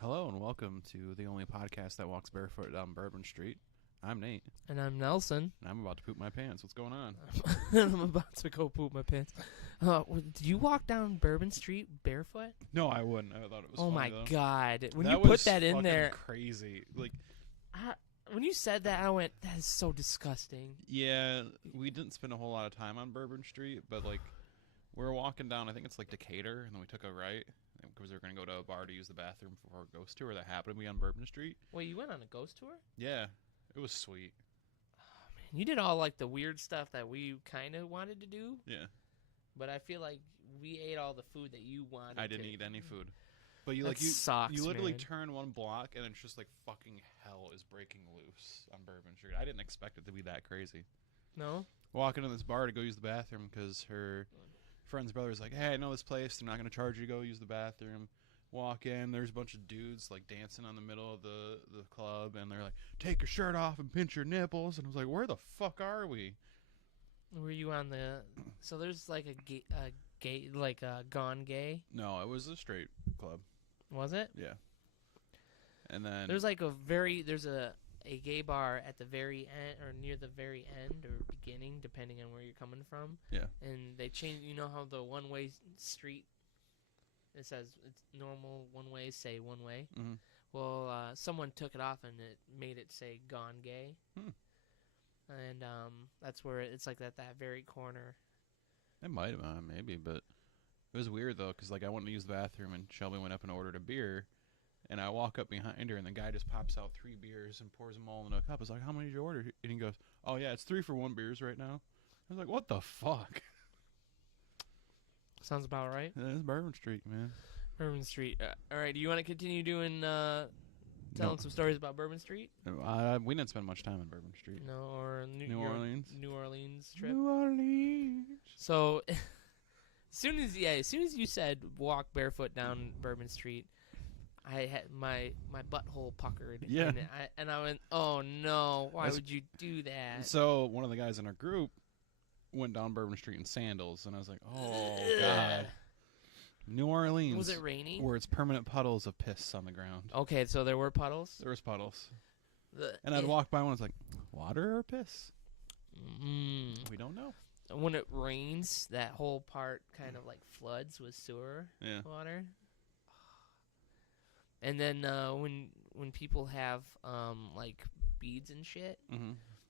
Hello and welcome to the only podcast that walks barefoot down Bourbon Street. I'm Nate. And I'm Nelson. And I'm about to poop my pants. What's going on? I'm about to go poop my pants. Did you walk down Bourbon Street barefoot? No, I wouldn't. I thought it was Oh funny, my though. God. When that you put that in there. Crazy. Like, when you said that, I went, that is so disgusting. yeah, we didn't spend a whole lot of time on Bourbon Street, but like, we were walking down, I think it's like Decatur, and then we took a right because we were going to go to a bar to use the bathroom for a ghost tour that happened to be on Bourbon Street. Wait, you went on a ghost tour? Yeah, it was sweet. Oh, man. You did all like the weird stuff that we kind of wanted to do. Yeah. But I feel like we ate all the food that you wanted. I didn't eat any food. But you sucks, you literally man. turn one block and it's just like fucking hell is breaking loose on Bourbon Street. I didn't expect it to be that crazy. No? Walking into this bar to go use the bathroom because her friend's brother was like, hey, I know this place. They're not going to charge you to go use the bathroom. Walk in. There's a bunch of dudes like dancing on the middle of the club. And they're like, take your shirt off and pinch your nipples. And I was like, where the fuck are we? Were you on the... So there's like a gay like a Gone Gay? No, it was a straight club. Was it? Yeah. And then... There's like there's a gay bar at the very end or near the very end or beginning, depending on where you're coming from. Yeah. And they change, you know how the one-way street, it says it's normal one-way, say one-way? Mm-hmm. Well, someone took it off and it made it say Gone Gay. And that's where it's like at that very corner. It might have been, maybe, but it was weird, though, because like, I went to use the bathroom, and Shelby went up and ordered a beer, and I walk up behind her, and the guy just pops out 3 beers and pours them all in a cup. I was like, how many did you order? And he goes, oh, yeah, it's 3-for-1 beers right now. I was like, what the fuck? Sounds about right. Yeah, it's Bourbon Street, man. Bourbon Street. All right, do you want to continue doing... telling some stories about Bourbon Street? We didn't spend much time on Bourbon Street. No, or New Orleans. New Orleans trip. New Orleans. So, as soon as you said walk barefoot down Bourbon Street, I had my butthole puckered. Yeah. And I went, oh no, why would you do that? So one of the guys in our group went down Bourbon Street in sandals, and I was like, oh god. New Orleans. Was it raining? Where it's permanent puddles of piss on the ground. Okay, so there were puddles? There was puddles. And I'd walk by one, I was like, water or piss? We don't know. When it rains, that whole part kind of like floods with sewer water. And then when people have like beads and shit,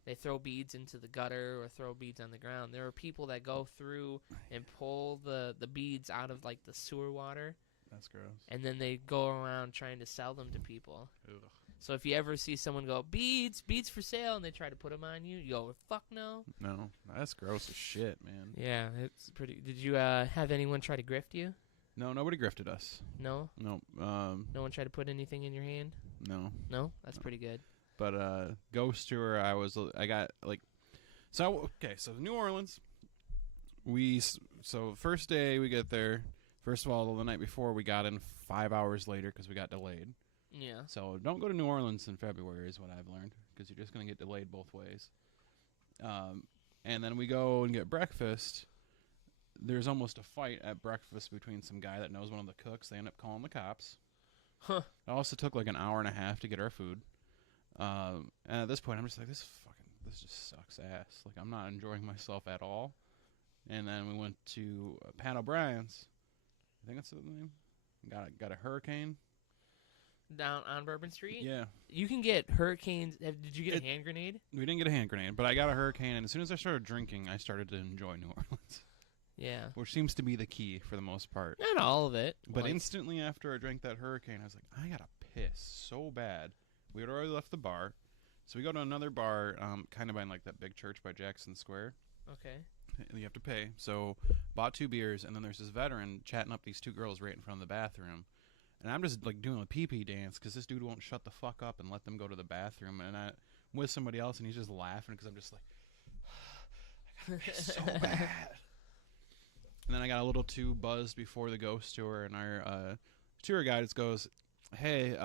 they throw beads into the gutter or throw beads on the ground. There are people that go through and pull the beads out of like the sewer water. That's gross. And then they go around trying to sell them to people. Ugh. So if you ever see someone go, beads for sale, and they try to put them on you, you go, fuck no. No, that's gross as shit, man. Yeah, it's pretty. Did you have anyone try to grift you? No, nobody grifted us. No? No. No one tried to put anything in your hand? No. No? That's pretty good. But ghost tour, so New Orleans. So first day we get there. First of all, the night before we got in 5 hours later because we got delayed. Yeah. So don't go to New Orleans in February is what I've learned because you're just gonna get delayed both ways. And then we go and get breakfast. There's almost a fight at breakfast between some guy that knows one of the cooks. They end up calling the cops. Huh. It also took like an hour and a half to get our food. And at this point, I'm just like, this just sucks ass. Like, I'm not enjoying myself at all. And then we went to Pat O'Brien's. I think that's the name. Got a hurricane. Down on Bourbon Street? Yeah. You can get hurricanes. Did you get a hand grenade? We didn't get a hand grenade, but I got a hurricane. And as soon as I started drinking, I started to enjoy New Orleans. Yeah. Which seems to be the key for the most part. Not all of it. But instantly after I drank that hurricane, I was like, I gotta piss so bad. We had already left the bar. So we go to another bar, kind of by like that big church by Jackson Square. Okay. And you have to pay. So bought 2 beers, and then there's this veteran chatting up these 2 girls right in front of the bathroom. And I'm just like doing a pee-pee dance because this dude won't shut the fuck up and let them go to the bathroom. And I'm with somebody else, and he's just laughing because I'm just like, I gotta piss so bad. And then I got a little too buzzed before the ghost tour, and our tour guide just goes, hey,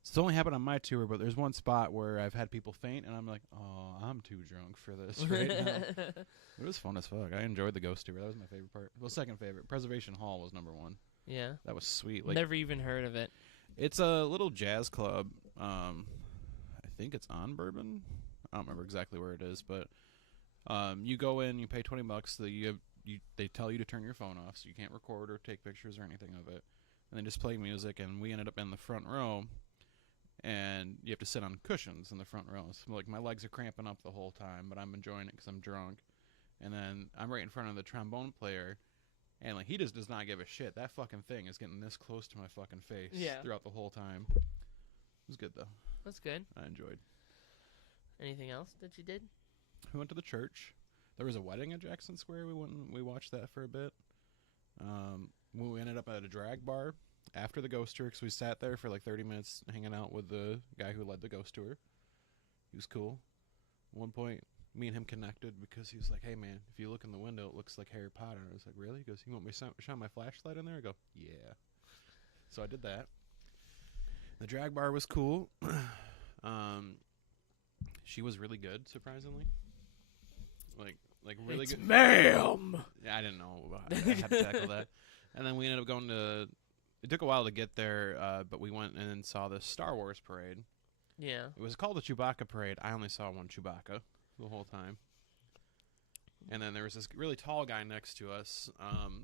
it's only happened on my tour, but there's one spot where I've had people faint, and I'm like, oh, I'm too drunk for this right now. It was fun as fuck. I enjoyed the ghost tour. That was my favorite part. Well, second favorite. Preservation Hall was number 1. Yeah. That was sweet. Like, never even heard of it. it's a little jazz club. I think it's on Bourbon. I don't remember exactly where it is, but you go in, you pay $20. They tell you to turn your phone off, so you can't record or take pictures or anything of it, and they just play music. And we ended up in the front row, and you have to sit on cushions in the front row. So like my legs are cramping up the whole time, but I'm enjoying it because I'm drunk. And then I'm right in front of the trombone player, and like he just does not give a shit. That fucking thing is getting this close to my fucking face throughout the whole time. It was good though. That's good. I enjoyed. Anything else that you did? We went to the church. There was a wedding at Jackson Square. We went and we watched that for a bit. We ended up at a drag bar after the ghost tour, because we sat there for like 30 minutes hanging out with the guy who led the ghost tour. He was cool. At one point, me and him connected because he was like, "Hey man, if you look in the window, it looks like Harry Potter." And I was like, "Really?" He goes, "You want me to shine my flashlight in there?" I go, "Yeah." So I did that. The drag bar was cool. She was really good, surprisingly. Like really it's good. Ma'am! Yeah, I didn't know how to tackle that. And then we ended up going to... It took a while to get there, but we went and saw the Star Wars parade. Yeah. It was called the Chewbacca parade. I only saw one Chewbacca the whole time. And then there was this really tall guy next to us.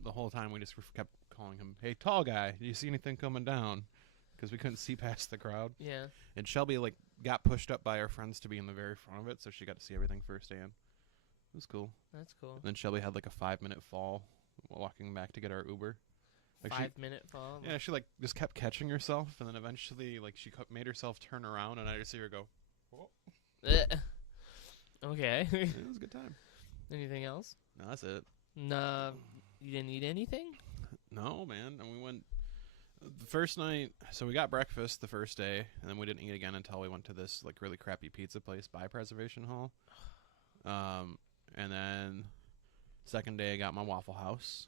The whole time we just kept calling him, "Hey, tall guy, do you see anything coming down?" Because we couldn't see past the crowd. Yeah. And Shelby got pushed up by our friends to be in the very front of it, so she got to see everything firsthand. It was cool. That's cool. And then Shelby had like a 5-minute fall walking back to get our Uber. Like 5-minute fall? Yeah, she like just kept catching herself, and then eventually like she made herself turn around, and I just see her go, "Whoa." Okay. It was a good time. Anything else? No, that's it. No, you didn't eat anything? No, man. And we went the first night. So we got breakfast the first day, and then we didn't eat again until we went to this like really crappy pizza place by Preservation Hall. And then second day I got my Waffle House.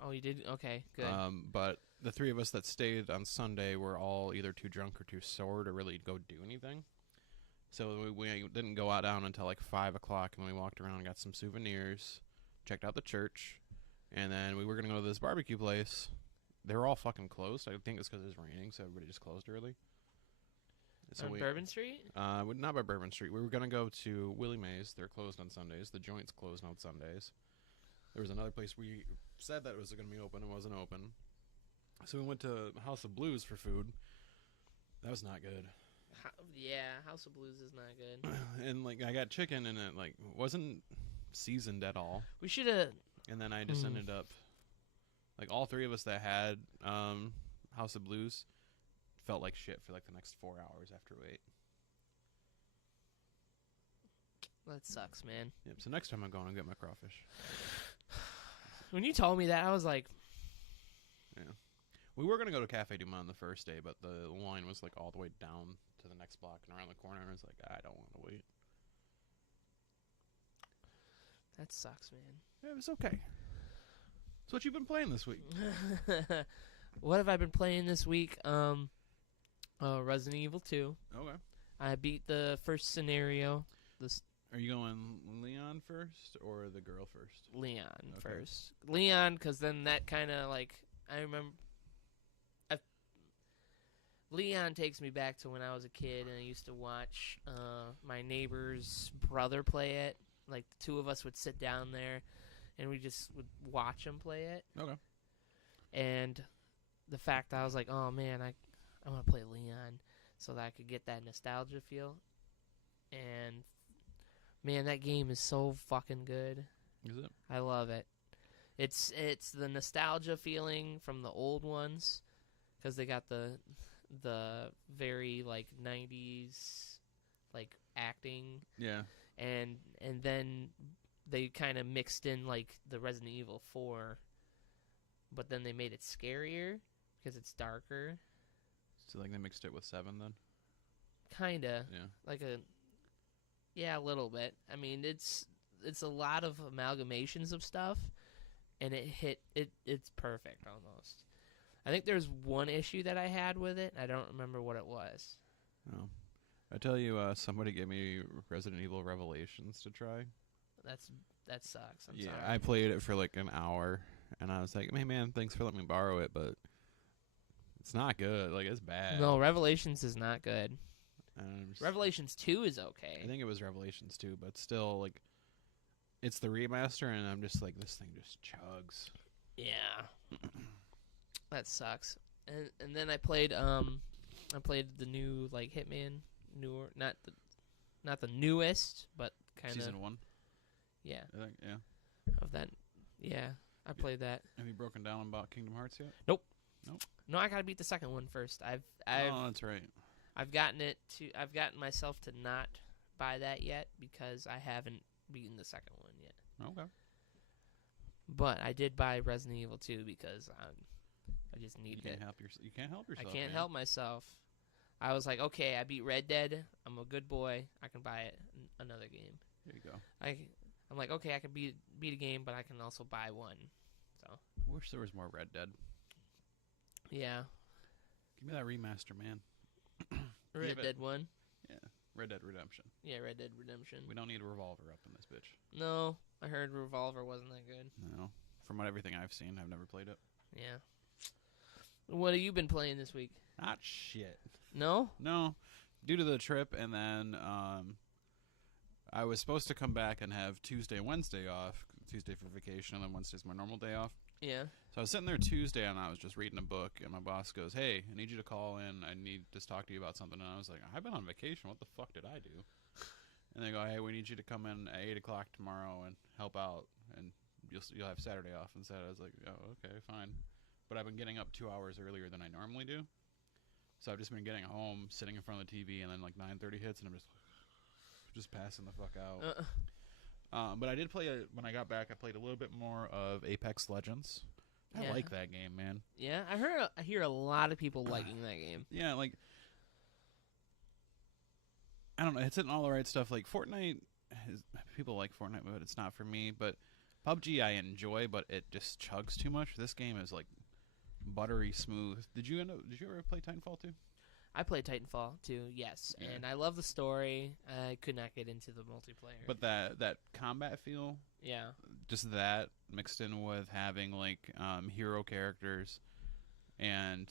Oh, you did? Okay, good. But the three of us that stayed on Sunday were all either too drunk or too sore to really go do anything. So we didn't go out down until like 5 o'clock, and we walked around and got some souvenirs, checked out the church, and then we were going to go to this barbecue place. They were all fucking closed. I think it's because it was raining, so everybody just closed early. So on Bourbon Street? Not by Bourbon Street. We were going to go to Willie Mae's. They're closed on Sundays. The Joint's closed on Sundays. There was another place we said that it was going to be open. It wasn't open. So we went to House of Blues for food. That was not good. Yeah, House of Blues is not good. And like I got chicken, and it like wasn't seasoned at all. We should have... And then I just ended up... Like all three of us that had House of Blues felt like shit for like the next 4 hours after we ate. That sucks, man. Yep. So next time I'm going to get my crawfish. When you told me that, I was like... Yeah. We were going to go to Cafe Du Monde the first day, but the line was like all the way down to the next block and around the corner. And I was like, I don't want to wait. That sucks, man. Yeah, it was okay. So what you been playing this week? What have I been playing this week? Resident Evil 2. Okay. I beat the first scenario. Are you going Leon first or the girl first? Leon Okay. first. Leon, because then that kind of like... I remember... Leon takes me back to when I was a kid, and I used to watch my neighbor's brother play it. Like, the two of us would sit down there, and we just would watch him play it. Okay. And the fact that I was like, oh, man, I want to play Leon so that I could get that nostalgia feel. And, man, that game is so fucking good. Is it? I love it. It's the nostalgia feeling from the old ones, because they got the very like 90s like acting, Yeah. and then they kind of mixed in like the Resident Evil 4, but then they made it scarier because it's darker. So like they mixed it with 7 then? Kinda. Yeah. Like a little bit. I mean, it's a lot of amalgamations of stuff, and it's perfect almost. I think there's one issue that I had with it. I don't remember what it was. Oh. I tell you, somebody gave me Resident Evil Revelations to try. That sucks. I'm Yeah, sorry. I played it for like an hour, and I was like, hey man, thanks for letting me borrow it, but it's not good. Like, it's bad. No, Revelations is not good. And Revelations 2 is okay. I think it was Revelations 2, but still, like, it's the remaster, and I'm just like, this thing just chugs. Yeah. That sucks. And then I played the new like Hitman, not the newest, but kind of Season 1. Yeah. I think, yeah. Of that. Yeah, I played that. Have you broken down about Kingdom Hearts yet? Nope. No, I gotta beat the second one first. Oh, that's right. I've gotten myself to not buy that yet because I haven't beaten the second one yet. Okay. But I did buy Resident Evil 2 because I just needed it. You can't help yourself. I can't man. help myself. I was like, okay, I beat Red Dead. I'm a good boy. I can buy another game. There you go. I'm like, okay, I can beat a game, but I can also buy one. So I wish there was more Red Dead. Yeah. Give me that remaster, man. Red Dead 1? Yeah. Red Dead Redemption. Yeah, Red Dead Redemption. We don't need a revolver up in this bitch. No, I heard Revolver wasn't that good. No. From everything I've seen, I've never played it. Yeah. What have you been playing this week? Not shit. No? No. Due to the trip, and then I was supposed to come back and have Tuesday and Wednesday off. Tuesday for vacation, and then Wednesday's my normal day off. Yeah. So I was sitting there Tuesday, and I was just reading a book, and my boss goes, hey, I need you to call in. I need to talk to you about something. And I was like, I've been on vacation. What the fuck did I do? And they go, hey, we need you to come in at 8 o'clock tomorrow and help out, and you'll have Saturday off instead. I was like, oh, okay, fine. But I've been getting up 2 hours earlier than I normally do. So I've just been getting home, sitting in front of the TV, and then like 9:30 hits, and I'm just passing the fuck out. But I did play, when I got back, I played a little bit more of Apex Legends. I like that game, man. Yeah, I hear a lot of people liking that game. Yeah, like, I don't know, it's hitting all the right stuff. Like, Fortnite, people like Fortnite, but it's not for me. But PUBG I enjoy, but it just chugs too much. This game is, like, buttery smooth. Did you ever play Titanfall 2? I played Titanfall 2, yes. Yeah. And I love the story. I could not get into the multiplayer. But that combat feel, yeah, just that mixed in with having like hero characters, and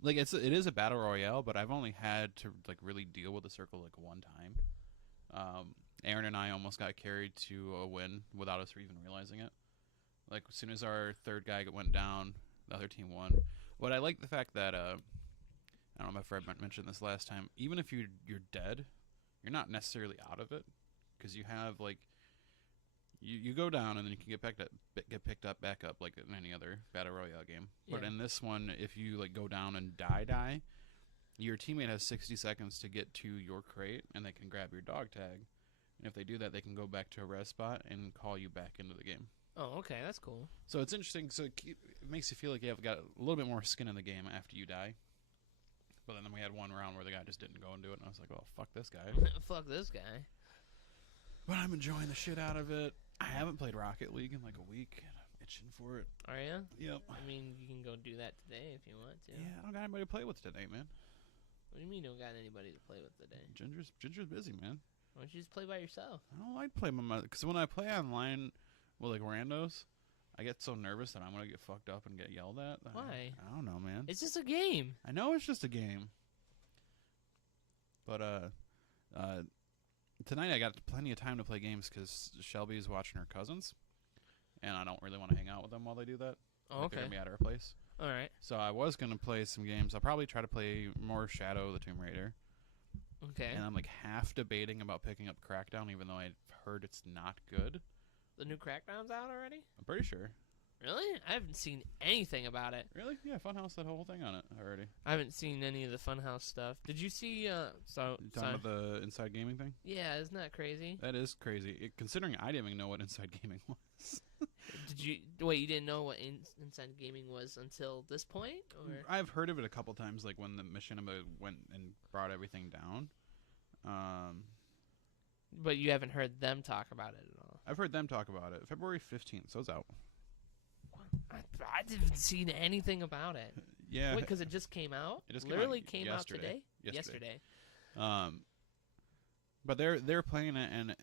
like it is a battle royale, but I've only had to like really deal with the circle like one time. Aaron and I almost got carried to a win without us even realizing it. Like as soon as our third guy went down, the other team won. But I like the fact that I don't know if I mentioned this last time. Even if you're dead, you're not necessarily out of it, because you have like you go down and then you can get picked up back up like in any other battle royale game. Yeah. But in this one, if you like go down and die, your teammate has 60 seconds to get to your crate, and they can grab your dog tag. And if they do that, they can go back to a res spot and call you back into the game. Oh, okay, that's cool. So it's interesting. So it makes you feel like you have got a little bit more skin in the game after you die. But then we had one round where the guy just didn't go and do it, and I was like, "Oh, fuck this guy." Fuck this guy. But I'm enjoying the shit out of it. I haven't played Rocket League in like a week, and I'm itching for it. Are you? Yep. I mean, you can go do that today if you want to. Yeah, I don't got anybody to play with today, man. What do you mean you don't got anybody to play with today? Ginger's busy, man. Why don't you just play by yourself? I don't like playing by myself, because when I play online with like randos, I get so nervous that I'm gonna get fucked up and get yelled at. Why? I don't know, man. It's just a game. I know it's just a game. But tonight I got plenty of time to play games because Shelby's watching her cousins, and I don't really want to hang out with them while they do that. Oh, okay. They're gonna be at our place. All right. So I was gonna play some games. I'll probably try to play more Shadow of the Tomb Raider. Okay. And I'm like half debating about picking up Crackdown, even though I've heard it's not good. The new Crackdown's out already? I'm pretty sure. Really? I haven't seen anything about it. Really? Yeah, Funhouse had a whole thing on it already. I haven't seen any of the Funhouse stuff. Did you see? You talking about the Inside Gaming thing? Yeah, isn't that crazy? That is crazy. Considering I didn't even know what Inside Gaming was. Did you wait? You didn't know what Inside Gaming was until this point, or? I've heard of it a couple times, like when the Machinima went and brought everything down. But you haven't heard them talk about it at all. I've heard them talk about it. February 15th, so it's out. I haven't seen anything about it. Yeah. Wait, because it just came out? It just literally came out today? Yesterday. But they're playing it, and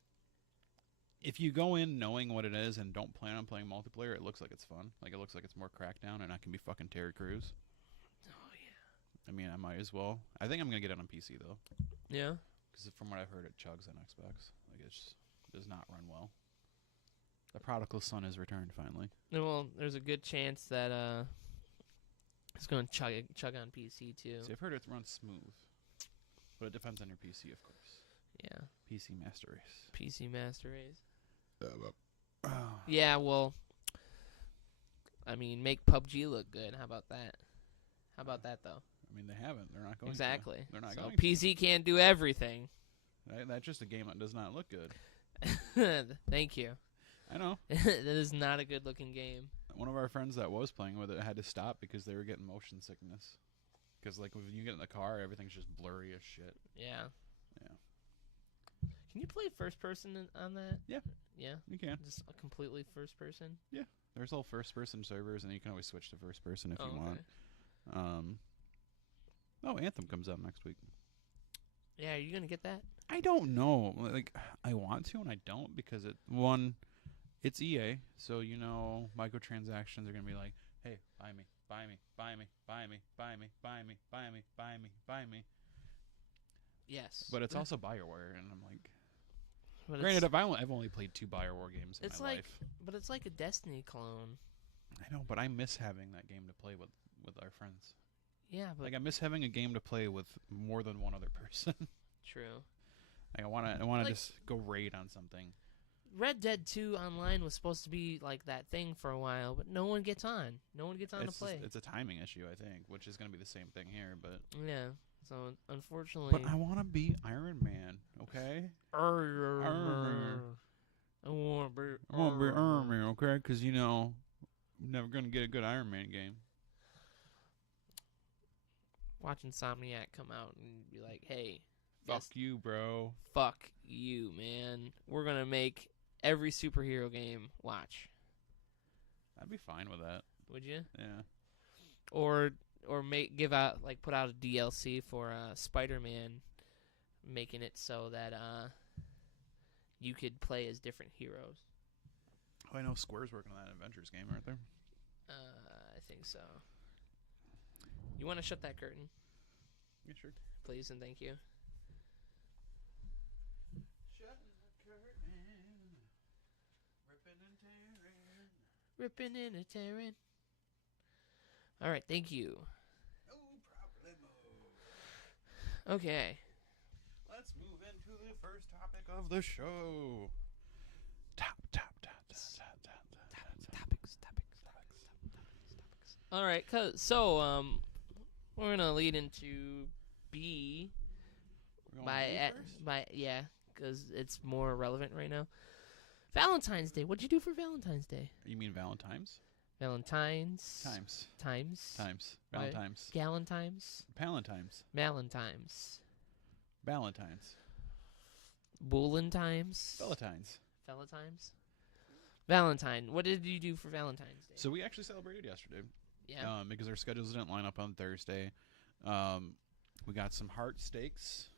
if you go in knowing what it is and don't plan on playing multiplayer, it looks like it's fun. Like, it looks like it's more Crackdown, and I can be fucking Terry Crews. Oh yeah. I mean, I might as well. I think I'm gonna get it on PC though. Yeah. Because from what I've heard, it chugs on Xbox. Like, it does not run well. The prodigal son has returned finally. Well, there's a good chance that it's going to chug on PC too. See, I've heard it runs smooth, but it depends on your PC, of course. Yeah. PC Master Race. PC Master Race. Oh. Yeah, well, I mean, make PUBG look good. How about that? How about that, though? I mean, they haven't. They're not going Exactly. to. They're not so going PC can't do everything. That's just a game that does not look good. Thank you. I know. That is not a good-looking game. One of our friends that was playing with it had to stop because they were getting motion sickness. Because, like, when you get in the car, everything's just blurry as shit. Yeah. Yeah. Can you play first-person on that? Yeah. Yeah? You can. Just a completely first-person? Yeah. There's all first-person servers, and you can always switch to first-person if you want. Oh, Anthem comes out next week. Yeah, are you going to get that? I don't know. Like, I want to, and I don't, because it's EA, so you know microtransactions are gonna be like, hey, buy me, buy me, buy me, buy me, buy me, buy me, buy me, buy me, buy me. Yes. But it's also BioWare, and I'm like, but granted, I've only played 2 BioWare games in my life. But it's like a Destiny clone. I know, but I miss having that game to play with our friends. Yeah, but like I miss having a game to play with more than one other person. True. Like I wanna just go raid on something. Red Dead 2 Online was supposed to be like that thing for a while, but no one gets on. No one gets on to play. It's a timing issue, I think, which is going to be the same thing here. But yeah, so unfortunately. But I want to be Iron Man, okay? I want to be Iron Man, okay? Because, you know, I'm never going to get a good Iron Man game. Watch Insomniac come out and be like, hey. Fuck you, bro. Fuck you, man. We're going to make every superhero game. Watch. I'd be fine with that. Would you? Yeah. Or put out a DLC for Spider-Man, making it so that you could play as different heroes. Oh, I know Square's working on that Avengers game, aren't they? I think so. You want to shut that curtain? Yeah, sure. Please and thank you. Ripping and a tearing. All right, thank you. No problemo. Okay. Let's move into the first topic of the show. Topics. All right, so we're gonna lead into B. Because it's more relevant right now. Valentine's Day. What'd you do for Valentine's Day? You mean Valentine's? Valentine's. Times. Valentine's. Galentimes. Palentimes. Malentimes. Valentine's. Bullentimes. Valentine's. Valentimes. Valentine. What did you do for Valentine's Day? So we actually celebrated yesterday. Yeah. Because our schedules didn't line up on Thursday. We got some heart steaks.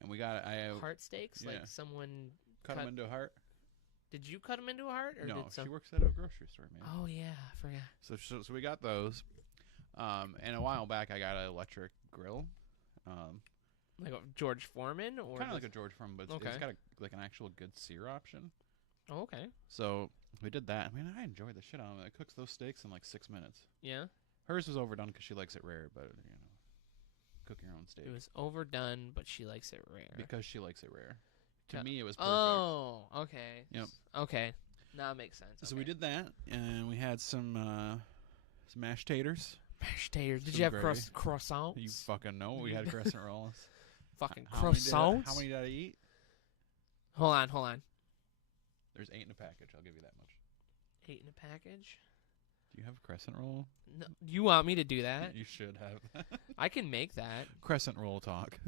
And we got heart steaks? Yeah. Like someone cut them into a heart? Did you cut them into a heart? Or no, did she works at a grocery store, man. Oh, yeah. I forgot. So we got those. And a while back, I got an electric grill. Like a George Foreman? Or kind of like a George Foreman, but okay. It's got an actual good sear option. Oh, okay. So we did that. I mean, I enjoyed the shit out of it. It cooks those steaks in like 6 minutes. Yeah? Hers was overdone because she likes it rare, but, you know, cook your own steak. It was overdone, but she likes it rare. Because she likes it rare. To me, it was perfect. Oh, okay. Yep. Okay. Now it makes sense. So we did that, and we had some mashed taters. Mashed taters. Did Some you have gravy. croissants? You fucking know. We had crescent rolls. Fucking How croissants? many did I eat? Hold on. There's 8 in a package. I'll give you that much. 8 in a package? Do you have a crescent roll? No, you want me to do that? You should have. I can make that. Crescent roll talk.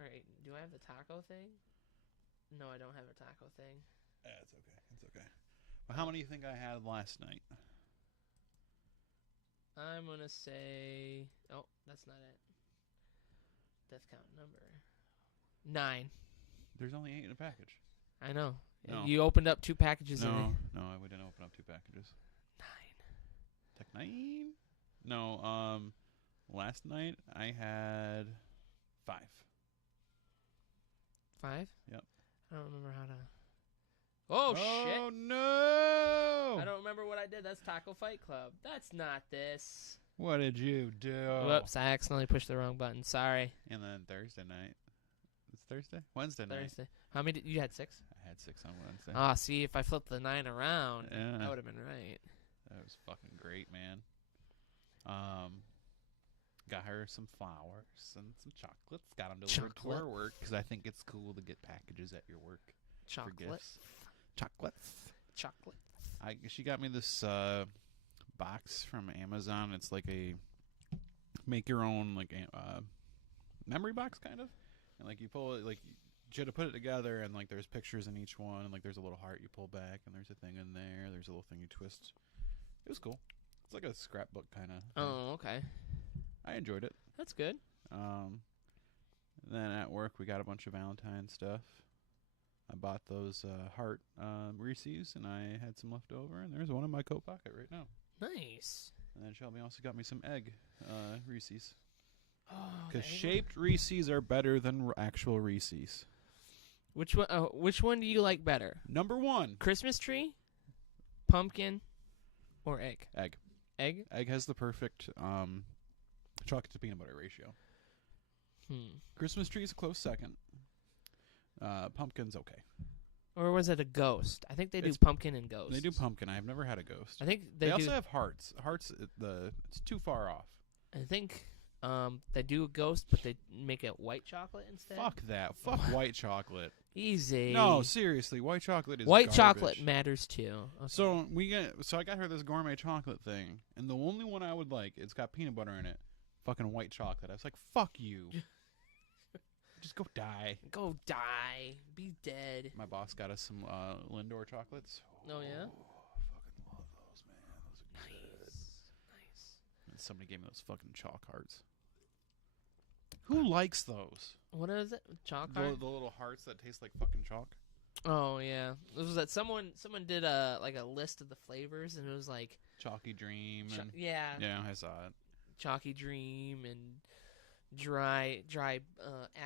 All right. Do I have the taco thing? No, I don't have a taco thing. It's okay. It's okay. Well, how many do you think I had last night? I'm going to say... Oh, that's not it. Death count number. 9. There's only 8 in a package. I know. No. You opened up 2 packages. No, we didn't open up 2 packages. 9. Like 9? No, last night I had 5. 5? Yep. I don't remember how to. Oh shit! Oh no! I don't remember what I did. That's Taco Fight Club. That's not this. What did you do? Whoops! I accidentally pushed the wrong button. Sorry. And then Thursday night. It's Thursday? Wednesday night. Thursday. How many? You had 6? I had 6 on Wednesday. Ah, see, if I flipped the 9 around, Yeah. that would have been right. That was fucking great, man. Got her some flowers and some chocolates. Got them delivered to her work because I think it's cool to get packages at your work for Chocolate. gifts. Chocolates. Chocolate. She got me this box from Amazon. It's like a make your own like memory box kind of, and like you pull it like you had to put it together, and like there's pictures in each one, and like there's a little heart you pull back, and there's a thing in there. There's a little thing you twist. It was cool. It's like a scrapbook kind of. Oh, okay. I enjoyed it. That's good. Then at work we got a bunch of Valentine stuff. I bought those heart Reese's, and I had some left over, and there's one in my coat pocket right now. Nice. And then Shelby also got me some egg Reese's. Oh, Because shaped Reese's are better than actual Reese's. Which one? Which one do you like better? Number 1. Christmas tree, pumpkin, or egg? Egg. Egg. Egg has the perfect chocolate to peanut butter ratio. Christmas tree is a close second. Pumpkin's okay. Or was it a ghost? I think they do pumpkin and ghost. They do pumpkin. I've never had a ghost. I think they also have hearts. Hearts, it's too far off. I think they do a ghost, but they make it white chocolate instead. Fuck that. Fuck white chocolate. Easy. No, seriously, white chocolate is white garbage. chocolate matters too. Okay. So I got her this gourmet chocolate thing, and the only one I would like, it's got peanut butter in it. Fucking white chocolate. I was like, fuck you. Just go die. Go die. Be dead. My boss got us some Lindor chocolates. Oh yeah. I fucking love those, man. Those are good. Nice. And somebody gave me those fucking chalk hearts. Who likes those? What is it? Chalk heart? The little hearts that taste like fucking chalk. Oh yeah. This was that someone did a list of the flavors, and it was like Chalky Dream. yeah, I saw it. Chalky Dream and dry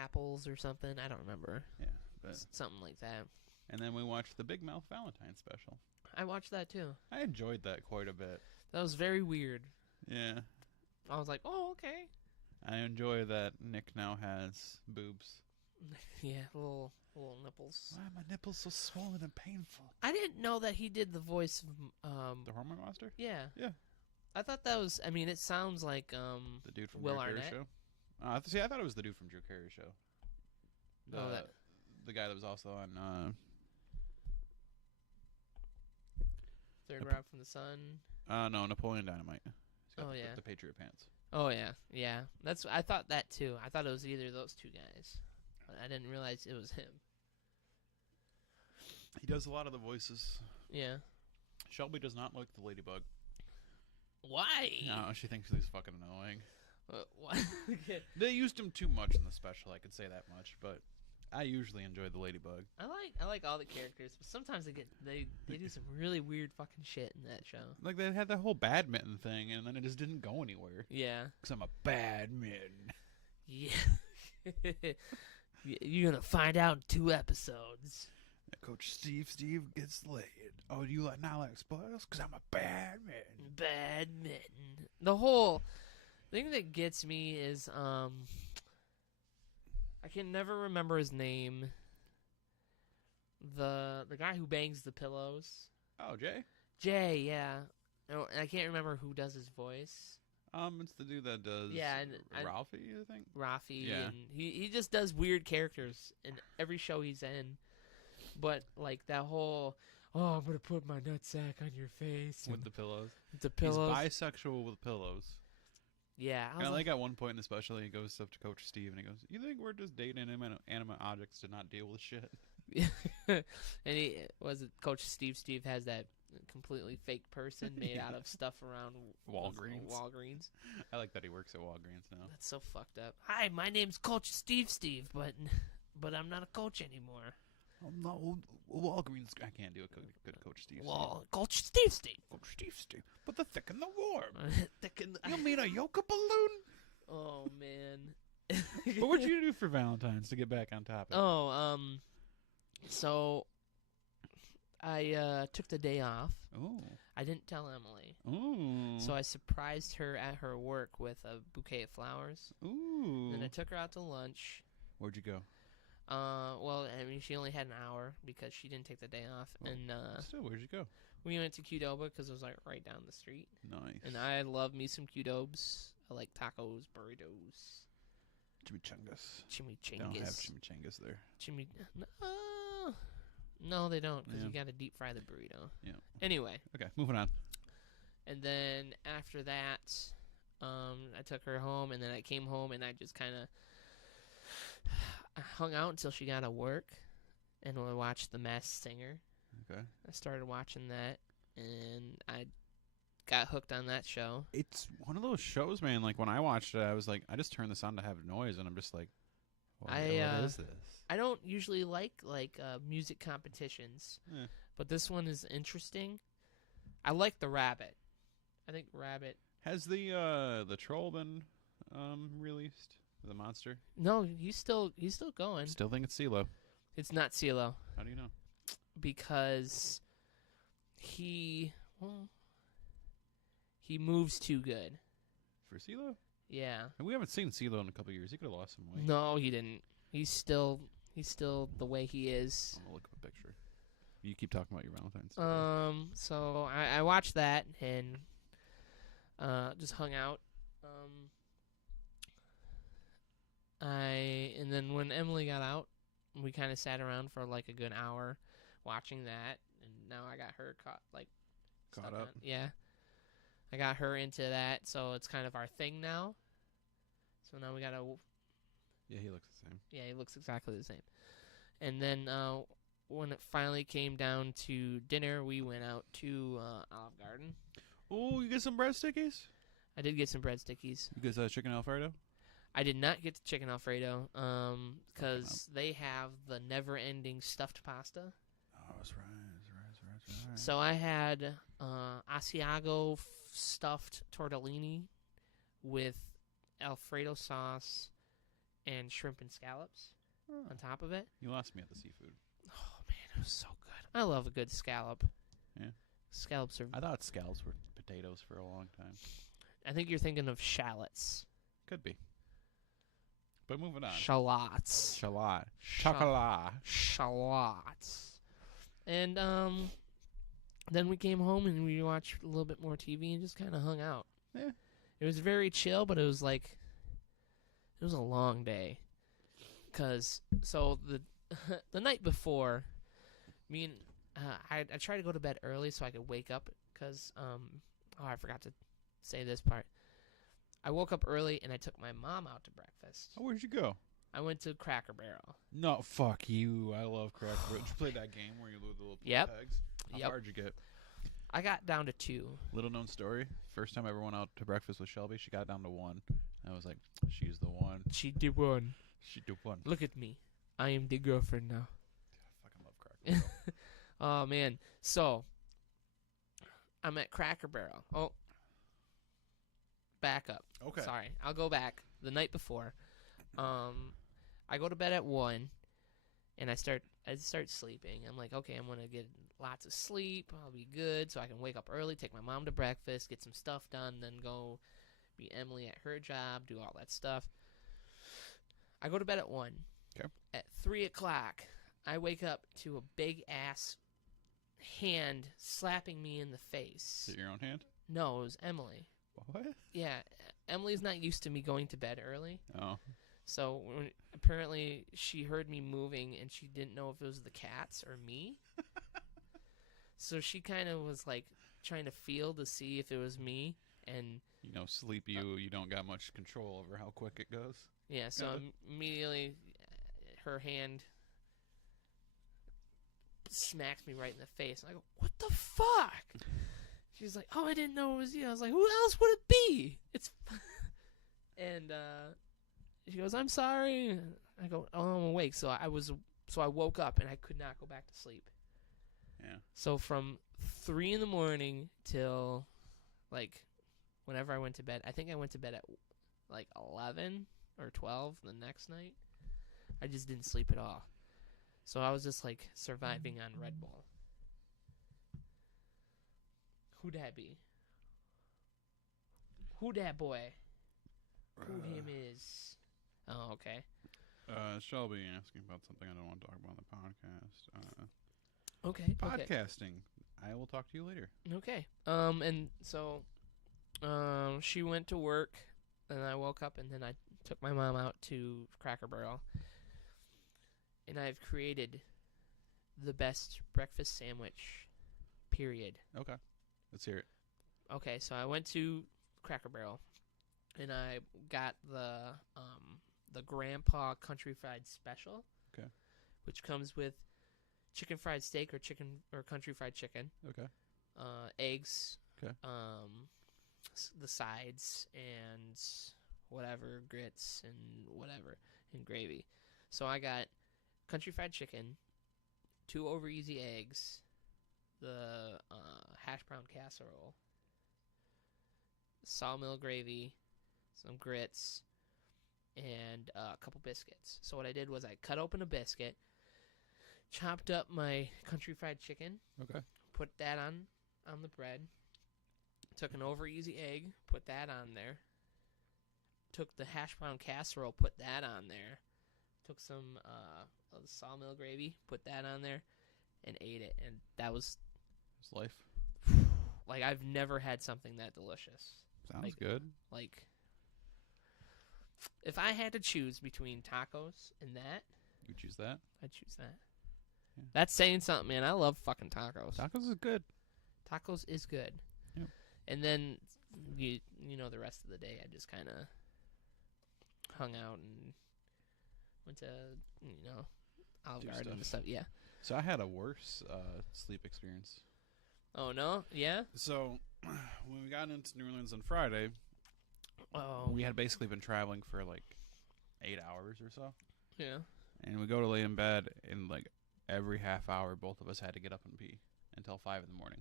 apples or something. I don't remember. Yeah, but something like that. And then we watched the Big Mouth Valentine special. I watched that too. I enjoyed that quite a bit. That was very weird. Yeah. I was like, oh, okay. I enjoy that Nick now has boobs. Yeah, little nipples. Why are my nipples so swollen and painful? I didn't know that he did the voice of The Hormone Monster? Yeah. Yeah. I thought that was. I mean, it sounds like the dude from Will Drew Arnett. Carey Show. I thought it was the dude from Drew Carey Show. The guy that was also on Third Rock from the Sun. No, Napoleon Dynamite. He's got yeah. the Patriot pants. Oh yeah. I thought that too. I thought it was either of those two guys, but I didn't realize it was him. He does a lot of the voices. Yeah. Shelby does not like the ladybug. Why? No, she thinks he's fucking annoying. What? They used him too much in the special, I could say that much, but I usually enjoy the ladybug. I like all the characters, but sometimes they do some really weird fucking shit in that show. Like they had that whole badminton thing, and then it just didn't go anywhere. Yeah. Because I'm a badminton. Yeah. You're gonna find out in 2 episodes. Coach Steve gets laid. Oh, you not like spoils? Because I'm a badminton. Badminton. The whole thing that gets me is I can never remember his name. The guy who bangs the pillows. Oh, Jay? Jay, yeah. No, I can't remember who does his voice. It's the dude that does Ralphie, I think. Ralphie, yeah. And he just does weird characters in every show he's in. But like that whole, I'm gonna put my nutsack on your face with the pillows. With the pillows. He's bisexual with pillows. Yeah, I like at one point in the special, he goes up to Coach Steve and he goes, "You think we're just dating animate objects to not deal with shit?" And Coach Steve. Steve has that completely fake person made out of stuff around Walgreens. I like that he works at Walgreens now. That's so fucked up. Hi, my name's Coach Steve, but I'm not a coach anymore. Oh, no, Walgreens. I can't do a good Coach Steve. Well, Coach Steve. Coach Steve. But the thick and the warm. You mean a yoga balloon? Oh, man. But what'd you do for Valentine's to get back on topic? So I took the day off. Oh. I didn't tell Emily. Ooh. So I surprised her at her work with a bouquet of flowers. Ooh. Then I took her out to lunch. Where'd you go? Well, I mean, she only had an hour because she didn't take the day off. Oh, and still, where'd you go? we went to Qdoba because it was like right down the street. Nice. And I love me some Qdobs. I like tacos, burritos. Chimichangas. They don't have chimichangas there. No, they don't because you got to deep fry the burrito. Yeah. Anyway. Okay, moving on. And then after that, I took her home, and then I came home, and I just kind of hung out until she got to work, and we watched The Masked Singer. Okay. I started watching that, and I got hooked on that show. It's one of those shows, man. Like, when I watched it, I was like, I just turned this on to have noise, and I'm just like, what is this? I don't usually like music competitions, but this one is interesting. I like the rabbit. I think rabbit. Has the troll been released? The monster? No, he's still going. Still think it's CeeLo. It's not CeeLo. How do you know? Because he moves too good. For CeeLo? Yeah. And we haven't seen CeeLo in a couple years. He could have lost some weight. No, he didn't. He's still the way he is. I'm gonna look up a picture. You keep talking about your Valentine's. So I watched that and just hung out. And then when Emily got out, we kind of sat around for like a good hour watching that, and now I got her caught up. Yeah, I got her into that, so it's kind of our thing now. So now we gotta. Yeah, he looks the same. Yeah, he looks exactly the same. And then when it finally came down to dinner, we went out to Olive Garden. Oh, you get some breadstickies? I did get some breadstickies. You get chicken Alfredo? I did not get the chicken Alfredo because they have the never-ending stuffed pasta. Oh, that's right. So I had Asiago stuffed tortellini with Alfredo sauce and shrimp and scallops on top of it. You lost me at the seafood. Oh, man, it was so good. I love a good scallop. Yeah. Scallops are... I thought scallops were potatoes for a long time. I think you're thinking of shallots. Could be. But moving on. Shallots. Shallot. Chocolat. Shallots. And then we came home and we watched a little bit more TV and just kind of hung out. Yeah. It was very chill, but it was like... It was a long day. So the night before, me and... I tried to go to bed early so I could wake up because... I forgot to say this part. I woke up early and I took my mom out to breakfast. Oh, where'd you go? I went to Cracker Barrel. No, fuck you. I love Cracker Barrel. Did you play that game where you lose the little pegs? How far did you get? I got down to 2. Little known story. First time I ever went out to breakfast with Shelby, she got down to 1. I was like, she's the one. She did one. She did one. Look at me. I am the girlfriend now. I fucking love Cracker Barrel. Oh, man. So, I'm at Cracker Barrel. Oh. Back up. Okay. Sorry. I'll go back. The night before. I go to bed at 1, and I start sleeping. I'm like, okay, I'm going to get lots of sleep. I'll be good, so I can wake up early, take my mom to breakfast, get some stuff done, then go meet Emily at her job, do all that stuff. I go to bed at 1. Okay. At 3 o'clock, I wake up to a big-ass hand slapping me in the face. Is it your own hand? No, it was Emily. What? Yeah, Emily's not used to me going to bed early. Oh. So apparently she heard me moving and she didn't know if it was the cats or me. So she kind of was like trying to feel to see if it was me. And sleep you don't got much control over how quick it goes. Yeah, so immediately her hand smacks me right in the face. And I go, what the fuck? She's like, oh, I didn't know it was you. I was like, who else would it be? It's and she goes, I'm sorry. I go, oh, I'm awake. So I was So I woke up and I could not go back to sleep. Yeah. So from 3 in the morning till like whenever I went to bed, I think I went to bed at like 11 or 12 the next night. I just didn't sleep at all. So I was just like surviving on Red Bull. Who that be? Who that boy? Who him is? Oh, okay. Shelby asking about something I don't want to talk about on the podcast. Okay. Podcasting. I will talk to you later. Okay. And so, she went to work, and I woke up, and then I took my mom out to Cracker Barrel, and I've created the best breakfast sandwich. Period. Okay. Let's hear it. Okay, so I went to Cracker Barrel, and I got the Grandpa Country Fried Special. Okay. Which comes with chicken fried steak or country fried chicken. Okay. Eggs. Okay. The sides and whatever, grits and whatever, and gravy. So I got country fried chicken, 2 over easy eggs, the hash brown casserole, sawmill gravy, some grits, and a couple biscuits. So what I did was I cut open a biscuit, chopped up my country fried chicken, Okay. put that on the bread, took an over easy egg, put that on there, took the hash brown casserole, put that on there, took some of the sawmill gravy, put that on there, and ate it. And that was It's life. like, I've never had something that delicious. Sounds good. Like, if I had to choose between tacos and that, You choose that. I'd choose that. Yeah. That's saying something, man. I love fucking tacos. Tacos is good. Tacos is good. Yep. And then, you know, the rest of the day, I just kind of hung out and went to, Olive Garden and stuff. Yeah. So I had a worse sleep experience. Oh, no? Yeah? So when we got into New Orleans on Friday, we had basically been traveling for like 8 hours or so. Yeah. And we go to lay in bed, and like every half hour, both of us had to get up and pee until 5 in the morning.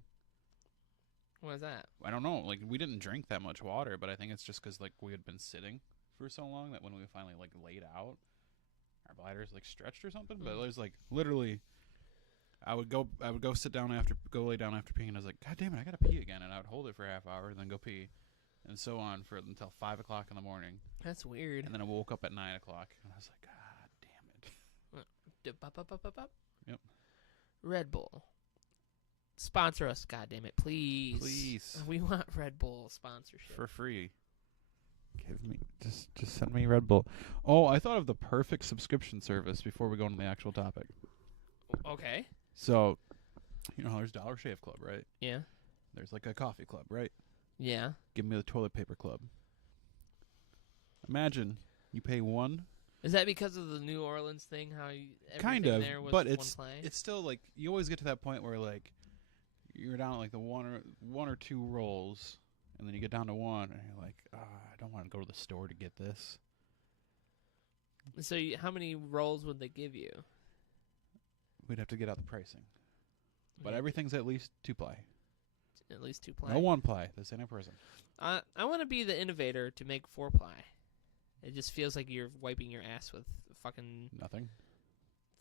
What is that? I don't know. Like, we didn't drink that much water, but I think it's just because like we had been sitting for so long that when we finally like laid out, our bladders like stretched or something. But it was like literally, I would go lay down after peeing, and I was like, God damn it, I gotta pee again, and I would hold it for a half hour and then go pee, and so on until 5 o'clock in the morning. That's weird. And then I woke up at 9 o'clock, and I was like, God damn it. Yep. Red Bull. Sponsor us, goddammit, please. Please. We want Red Bull sponsorship. For free. Give me just send me Red Bull. Oh, I thought of the perfect subscription service before we go into the actual topic. Okay. So, you know how there's Dollar Shave Club, right? Yeah. There's like a coffee club, right? Yeah. Give me the toilet paper club. Imagine you pay $1. Is that because of the New Orleans thing? How Kind everything of, there was but one play? it's still like you always get to that point where like you're down at like the one or two rolls, and then you get down to one, and you're like, I don't want to go to the store to get this. So how many rolls would they give you? We'd have to get out the pricing, but Yeah. everything's at least 2-ply. At least 2-ply. No 1-ply. This ain't a prison. I want to be the innovator to make 4-ply. It just feels like you're wiping your ass with fucking... Nothing.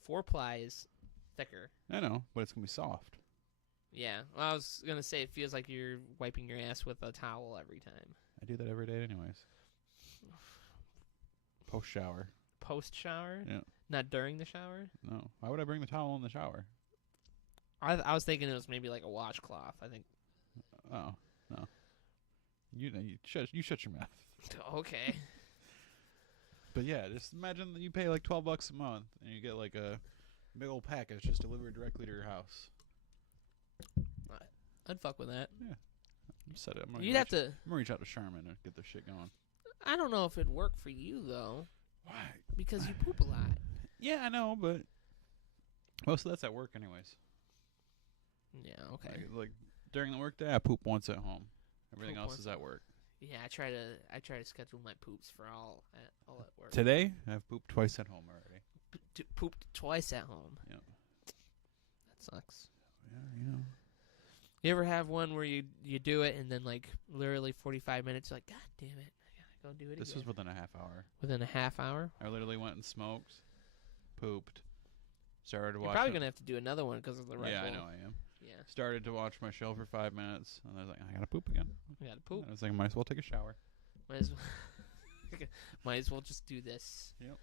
4-ply is thicker. I know, but it's gonna be soft. Yeah. Well, I was going to say it feels like you're wiping your ass with a towel every time. I do that every day anyways. Post shower. Post shower? Yeah. Not during the shower? No. Why would I bring the towel in the shower? I was thinking it was maybe like a washcloth. I think. Oh, no. You shut your mouth. Okay. But yeah, just imagine that you pay like $12 a month and you get like a big old package just delivered directly to your house. I'd fuck with that. Yeah. You said it. You'd have to. I'm gonna reach out to Charmin and get this shit going. I don't know if it'd work for you though. Why? Because you poop a lot. Yeah, I know, but most of that's at work anyways. Yeah. Okay. Like during the work day, I poop once at home. Everything Poop else once is at work. Yeah, I try to schedule my poops for all at work. Today, I've pooped twice at home already. pooped twice at home. Yep. That sucks. Yeah, you know. You ever have one where you do it and then like literally 45 minutes, you're like, God damn it, I gotta go do it again. This was within a half hour. Within a half hour? I literally went and smoked, pooped, started watching. You're probably gonna have to do another one because of the Red Yeah, Bull. I know I am. Yeah. Started to watch my show for 5 minutes, and I was like, I gotta poop again. You gotta poop. And I was like, I might as well take a shower. Might as well just do this. Yep.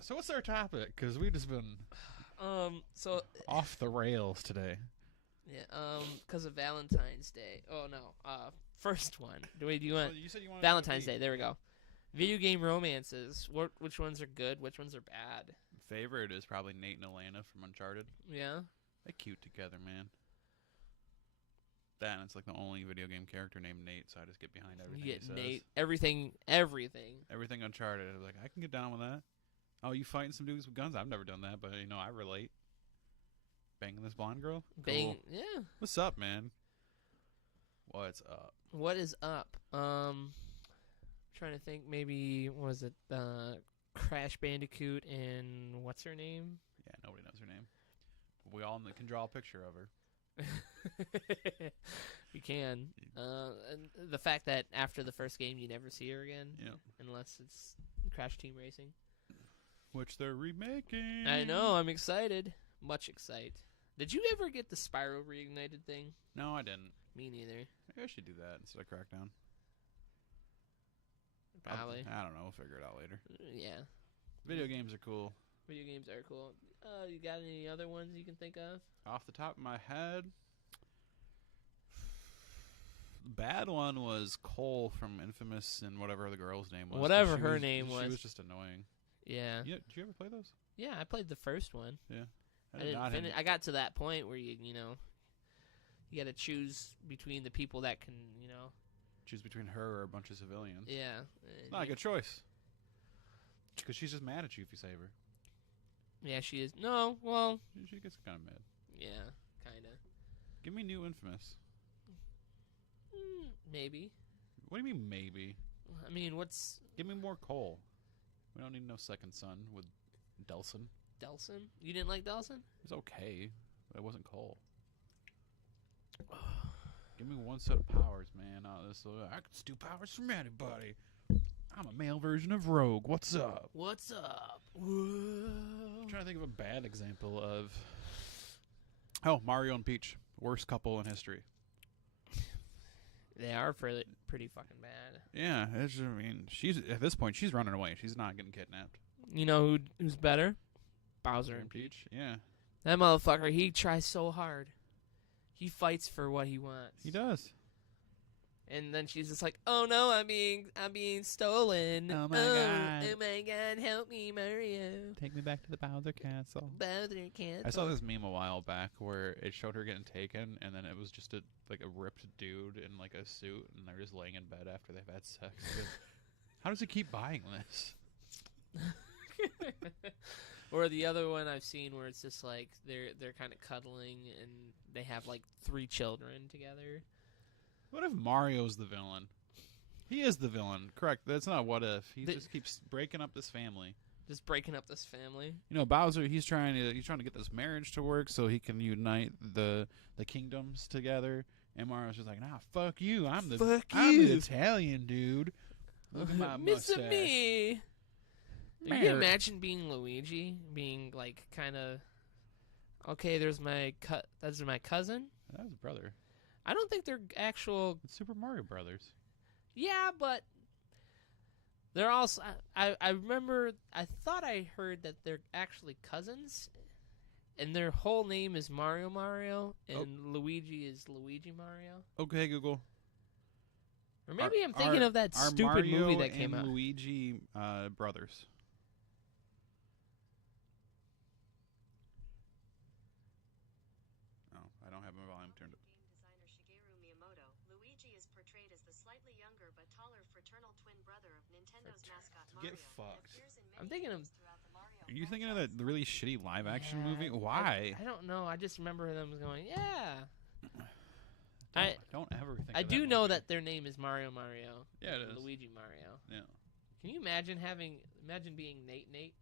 So what's our topic? Because we've just been so off the rails today. Yeah, because of Valentine's Day. Oh no, first one. Do you want? Well, you said you wanted Valentine's Day. There we go. Video game romances. Which ones are good? Which ones are bad? Favorite is probably Nate and Elena from Uncharted. Yeah. They're cute together, man. That and it's like the only video game character named Nate, so I just get behind everything You get he says. Nate. Everything. Everything Uncharted. I was like, I can get down with that. Oh, you fighting some dudes with guns? I've never done that, but you know, I relate. Banging this blonde girl? Cool. Yeah. What's up, man? What's up? What is up? Trying to think. Maybe what was it? Crash Bandicoot and what's her name? Yeah, nobody knows her name. We all can draw a picture of her. We can. And the fact that after the first game you never see her again, unless it's Crash Team Racing, which they're remaking. I know. I'm excited. Much excited. Did you ever get the Spyro Reignited thing? No, I didn't. Me neither. Maybe I should do that instead of Crackdown. Probably. I don't know. We'll figure it out later. Yeah. Video games are cool. Video games are cool. You got any other ones you can think of? Off the top of my head, bad one was Cole from Infamous and whatever the girl's name was. Whatever her name was. She was just annoying. Yeah. Did you ever play those? Yeah, I played the first one. Yeah. I didn't finish. I got to that point where you got to choose between the people that can, choose between her or a bunch of civilians. Yeah. Not a good choice. Because she's just mad at you if you save her. Yeah, she is. No, well. She gets kind of mad. Yeah, kind of. Give me new Infamous. Maybe. What do you mean maybe? I mean, Give me more Cole. We don't need no second son with Delson. Delson? You didn't like Delson? It was okay, but it wasn't Cole. Give me one set of powers, man. I can steal powers from anybody. I'm a male version of Rogue. What's up? What's up? I'm trying to think of a bad example of... Oh, Mario and Peach. Worst couple in history. They are pretty fucking bad. Yeah, she's at this point, she's running away. She's not getting kidnapped. You know who's better? Bowser and Peach. Yeah. That motherfucker, he tries so hard. He fights for what he wants. He does. And then she's just like, "Oh no, I'm being stolen. Oh my god. Oh my god, help me, Mario. Take me back to the Bowser Castle." Bowser Castle. I saw this meme a while back where it showed her getting taken, and then it was just a ripped dude in like a suit, and they're just laying in bed after they've had sex. How does he keep buying this? Or the other one I've seen where it's just like they're kind of cuddling and they have like 3 children together. What if Mario's the villain? He is the villain, correct? That's not what if. He just keeps breaking up this family. Just breaking up this family. You know, Bowser. He's trying to get this marriage to work so he can unite the kingdoms together. And Mario's just like, nah, fuck you. I'm the Italian dude. Look at my mustache. Miss me. You can imagine being Luigi, being like kind of, okay, that's my cousin. That was a brother. I don't think they're actual. It's Super Mario Brothers. Yeah, but they're also. I remember. I thought I heard that they're actually cousins, and their whole name is Mario, and Luigi is Luigi Mario. Okay, Google. Or maybe I'm thinking of that stupid Mario movie that came out. Luigi brothers. Oh, I don't have my volume turned up. Luigi is portrayed as the slightly younger but taller fraternal twin brother of Nintendo's mascot Mario. Get fucked. I'm thinking of. Are you thinking of that really shitty live-action movie? Why? I don't know. I just remember them going, yeah. Don't ever think. I of do that know movie. that their name is Mario. Yeah, it is. Luigi Mario. Yeah. Can you imagine being Nate?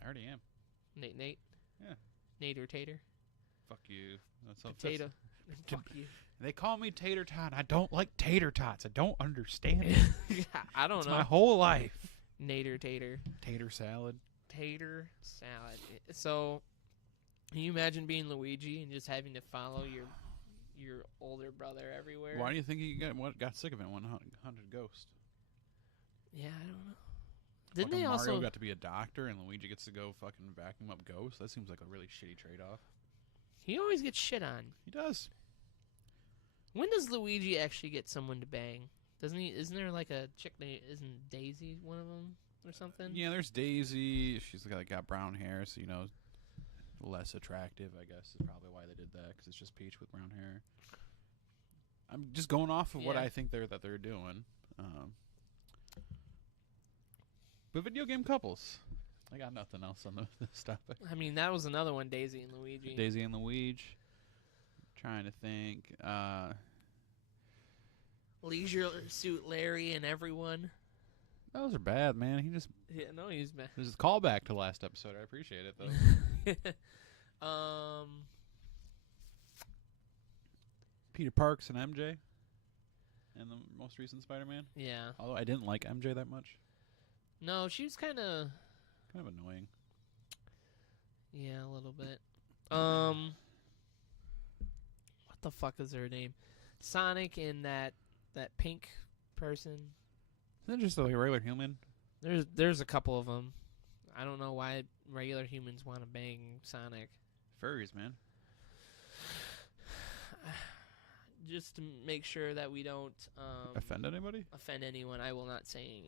I already am. Nate. Yeah. Nate or Tater. Fuck you. That's Potato. Fuck you. They call me Tater Tot. I don't like tater tots. I don't understand it. I don't It's know. my whole life. Nate or Tater. Tater salad. Tater salad. So, can you imagine being Luigi and just having to follow your older brother everywhere? Why do you think he got sick of it? 100 Ghost. Yeah, I don't know. Didn't Fucking they Mario also got to be a doctor and Luigi gets to go fucking vacuum up ghosts? That seems like a really shitty trade-off. He always gets shit on. He does. When does Luigi actually get someone to bang? Doesn't he? Isn't there like a chick named? Isn't Daisy one of them or something? Yeah, there's Daisy. She's got brown hair, so less attractive. I guess is probably why they did that, because it's just Peach with brown hair. I'm just going off of what I think they're doing. But video game couples. I got nothing else on this topic. I mean, that was another one, Daisy and Luigi. Daisy and Luigi. Trying to think. Leisure Suit Larry and everyone. Those are bad, man. He just... Yeah, no, he's bad. This is a callback to last episode. I appreciate it, though. Peter Parks and MJ. And the most recent Spider-Man. Yeah. Although I didn't like MJ that much. No, she was kind of annoying. Yeah, a little bit. What the fuck is her name? Sonic and that pink person. Isn't it just like a regular human? There's a couple of them. I don't know why regular humans want to bang Sonic. Furries, man. Just to make sure that we don't Offend anybody? Offend anyone, I will not say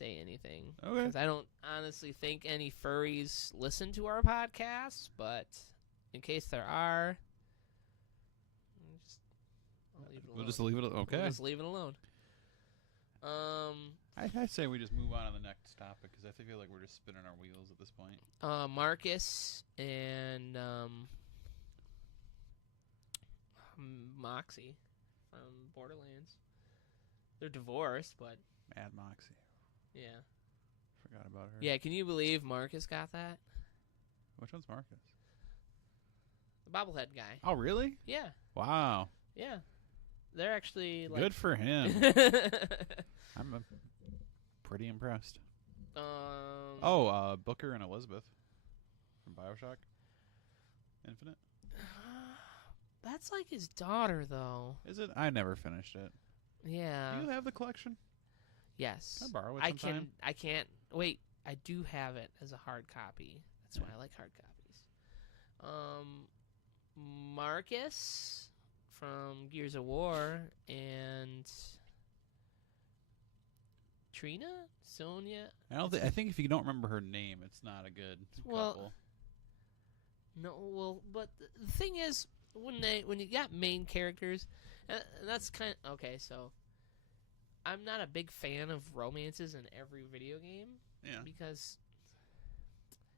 anything. Okay. Because I don't honestly think any furries listen to our podcast, but in case there are, I'll leave it alone. We'll just leave it. Okay. We'll just leave it alone. I say we just move on to the next topic, because I feel like we're just spinning our wheels at this point. Marcus and Moxie from Borderlands. They're divorced, but Mad Moxie. yeah. Forgot about her. Yeah, can you believe Marcus got that? Which one's Marcus? The bobblehead guy. Oh, really? Yeah. Wow. Yeah. They're actually like Good for him. I'm pretty impressed. Booker and Elizabeth from BioShock Infinite. That's like his daughter, though. Is it? I never finished it. Yeah. Do you have the collection? Yes. Can I borrow it I sometime? I can't. Wait, I do have it as a hard copy. That's why I like hard copies. Marcus from Gears of War and Trina, Sonia. I think if you don't remember her name, it's not a good couple. No, well, but the thing is, when you got main characters, that's kind of okay. So, I'm not a big fan of romances in every video game. Yeah. Because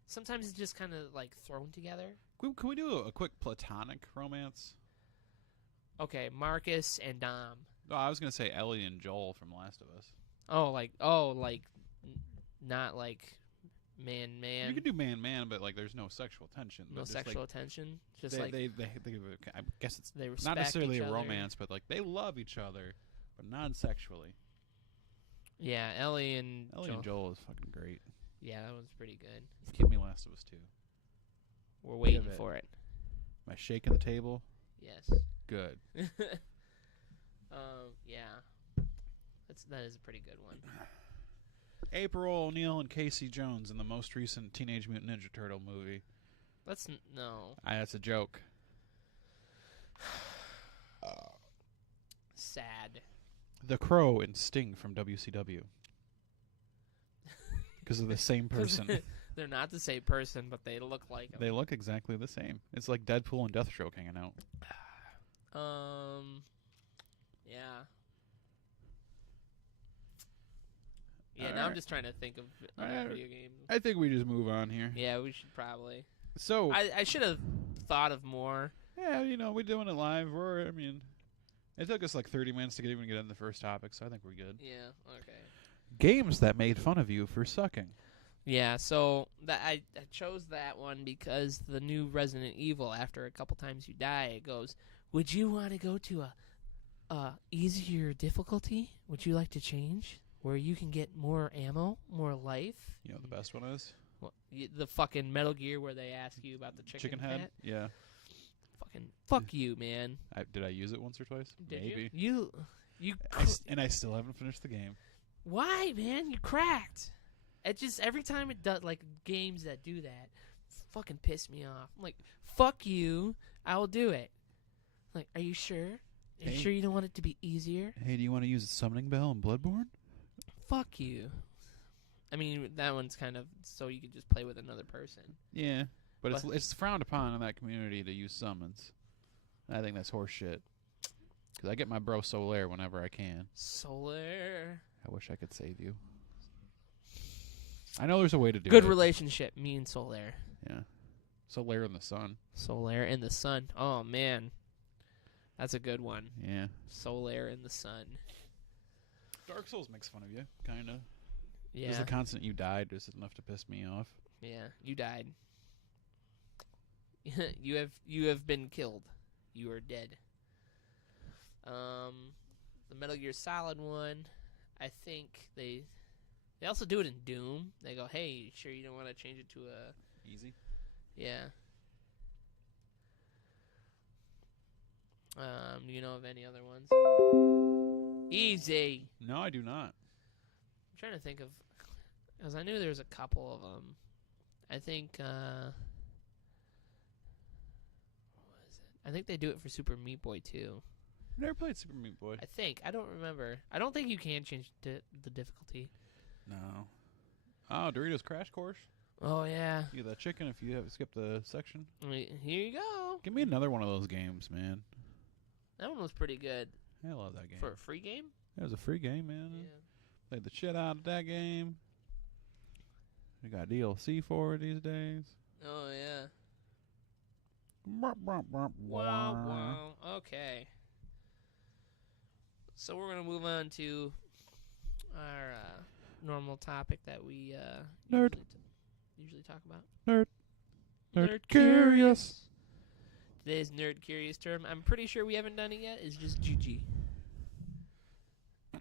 sometimes it's just kind of like thrown together. Can we do a quick platonic romance? Okay, Marcus and Dom. Oh, I was gonna say Ellie and Joel from Last of Us. Not like man. You can do man, but like there's no sexual tension. No sexual tension. Just they, like they I guess it's they respect not necessarily each a other. romance, but like they love each other, but non-sexually. Yeah, Ellie and Joel is fucking great. Yeah, that one's pretty good. Give me Last of Us 2. We're waiting for it. Am I shaking the table? Yes. Good. Yeah. That is a pretty good one. April O'Neil and Casey Jones in the most recent Teenage Mutant Ninja Turtle movie. No. That's a joke. Sad. The Crow and Sting from WCW. Because of the same person. They're not the same person, but they look like them. They look exactly the same. It's like Deadpool and Deathstroke hanging out. Yeah. Yeah, now I'm just trying to think of other video games. I think we just move on here. Yeah, we should probably. So I should have thought of more. Yeah, we're doing it live. It took us like 30 minutes to even get in the first topic, so I think we're good. Yeah, okay. Games that made fun of you for sucking. Yeah, so I chose that one because the new Resident Evil, after a couple times you die, it goes, would you want to go to a easier difficulty? Would you like to change? Where you can get more ammo, more life? You know what the best one is? Well, the fucking Metal Gear where they ask you about the chicken head? fat? Yeah. Fucking fuck you, man. Did I use it once or twice? Did Maybe. you? And I still haven't finished the game. Why, man? You cracked. It just, every time it does, like, games that do that fucking piss me off. I'm like, fuck you. I will do it. Like, are you sure? Are you sure you don't want it to be easier? Hey, do you want to use a summoning bell in Bloodborne? Fuck you. I mean, that one's kind of so you can just play with another person. Yeah, but it's frowned upon in that community to use summons. I think that's horseshit. Because I get my bro Bel-Air whenever I can. Bel-Air. I wish I could save you. I know there's a way to do it. Good relationship, me and Bel-Air. Yeah. Bel-Air in the sun. Bel-Air in the sun. Oh, man. That's a good one. Yeah. Bel-Air in the sun. Dark Souls makes fun of you, kind of. Yeah. Just the constant you died is enough to piss me off. Yeah, you died. you have been killed. You are dead. The Metal Gear Solid one, I think they also do it in Doom. They go, hey, sure you don't want to change it to a... Easy? Yeah. Do you know of any other ones? Easy. No, I do not. I'm trying to think of... Because I knew there was a couple of them. I think... what is it? I think they do it for Super Meat Boy, too. Never played Super Meat Boy. I think. I don't remember. I don't think you can change the difficulty. No. Oh, Doritos Crash Course? Oh, yeah. You get that chicken if you have skipped the section. Here you go. Give me another one of those games, man. That one was pretty good. I love that game. For a free game? It was a free game, man. Yeah. Played the shit out of that game. We got DLC for it these days. Oh, yeah. Wow, Wow. Okay. So we're going to move on to our normal topic that we Nerd. usually talk about. Nerd curious. Today's Nerd Curious term, I'm pretty sure we haven't done it yet, is just GG.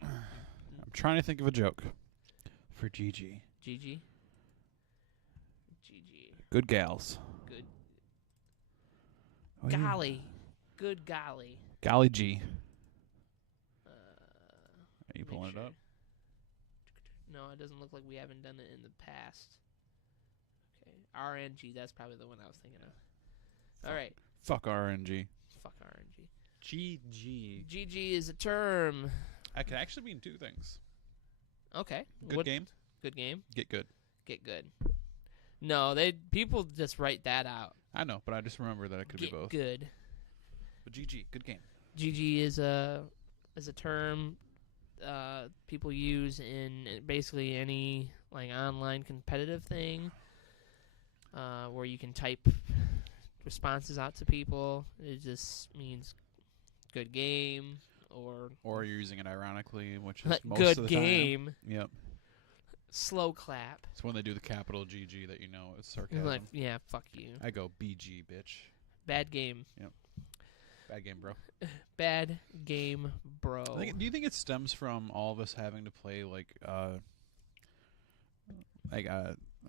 I'm trying to think of a joke for GG. GG. Good gals. Good. Oh, yeah. Golly. Good golly. Golly G. Are you Make pulling sure. it up? No, it doesn't look like we haven't done it in the past. Okay. RNG, that's probably the one I was thinking of. All right. Fuck RNG. Fuck RNG. GG. GG is a term. That could actually mean two things. Okay. Good game. Good game. Get good. Get good. No, people just write that out. I know, but I just remember that it could Get be both. good. But GG, good game. GG is a term people use in basically any like online competitive thing where you can type responses out to people. It just means good game or you're using it ironically, which is most good of the game. time. Yep. Slow clap. It's when they do the capital GG that you know it's sarcasm. Like, yeah, fuck you. I go BG, bitch. Bad game. Yep. Bad game, bro. Bad game, bro. Do you think it stems from all of us having to play I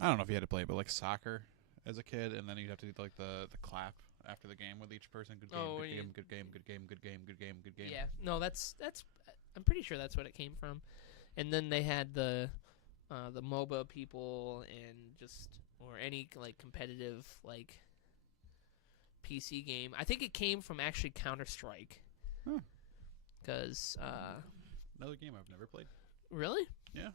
don't know if you had to play it, but like soccer as a kid, and then you'd have to do like the clap after the game with each person. Good game, good game, good game, good game, good game, good game, good game. Yeah, no, that's. I'm pretty sure that's what it came from, and then they had the MOBA people or any like competitive like PC game. I think it came from actually Counter-Strike. Because another game I've never played. Really? Yeah.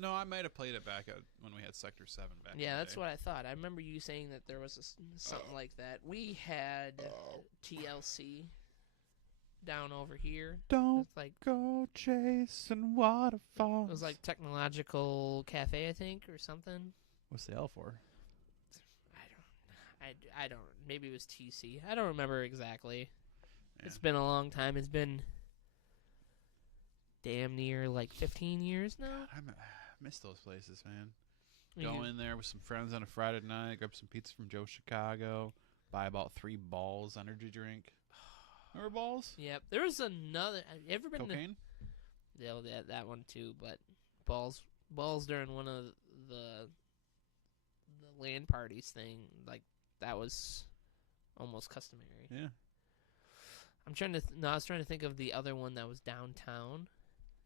No, I might have played it back when we had Sector 7 back. Yeah, in the that's day. what I thought. I remember you saying that there was something like that. We had TLC down over here. Don't like go chasing waterfalls. It was like Technological Cafe, I think, or something. What's the L for? I don't. Maybe it was TC. I don't remember exactly. Yeah. It's been a long time. It's been damn near like 15 years now. God, I miss those places, man. Go in there with some friends on a Friday night, grab some pizza from Joe Chicago, buy about 3 Balls energy drink. Remember Balls? Yep. There was another. Have you ever been Cocaine? Yeah, that one too. But balls during one of the LAN parties thing, like that was almost customary. Yeah. I'm trying to. I was trying to think of the other one that was downtown.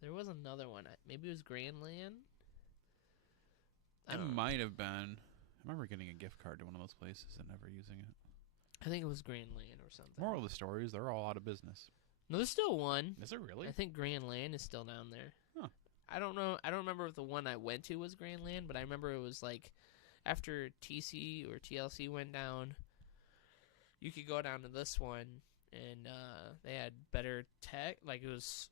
There was another one. Maybe it was Grand Land. It might have been. I remember getting a gift card to one of those places and never using it. I think it was Grand Land or something. Moral of the story is they're all out of business. No, there's still one. Is it really? I think Grand Land is still down there. Huh. I don't know. I don't remember if the one I went to was Grand Land, but I remember it was like after TC or TLC went down, you could go down to this one, and they had better tech. Like it was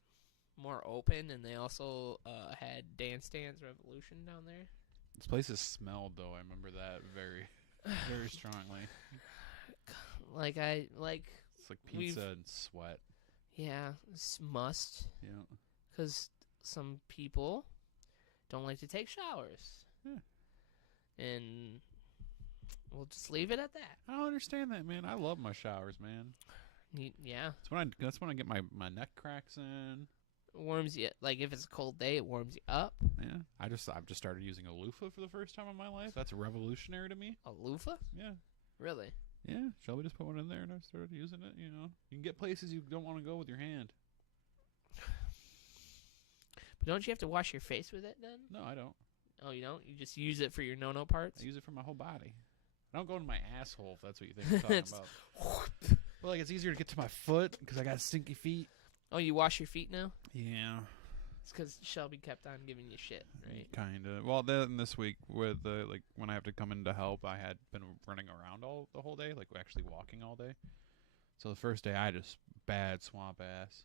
more open, and they also had Dance Dance Revolution down there. This place is smelled, though. I remember that very, very strongly. It's like pizza and sweat. Yeah, it's must. Yeah. Because some people don't like to take showers. Yeah. And we'll just leave it at that. I don't understand that, man. I love my showers, man. Yeah. That's when I get my neck cracks in. Warms you, like if it's a cold day, it warms you up. Yeah. I've just started using a loofah for the first time in my life. That's revolutionary to me. A loofah? Yeah. Really? Yeah. Shelby just put one in there and I started using it, you know. You can get places you don't want to go with your hand. But don't you have to wash your face with it then? No, I don't. Oh, you don't? You just use it for your no-no parts? I use it for my whole body. I don't go into my asshole, if that's what you think I'm talking about. Well, like, it's easier to get to my foot because I got stinky feet. Oh, you wash your feet now? Yeah. It's because Shelby kept on giving you shit, right? Kind of. Well, then this week, with when I have to come in to help, I had been running around the whole day, like actually walking all day. So the first day, I just bad swamp ass.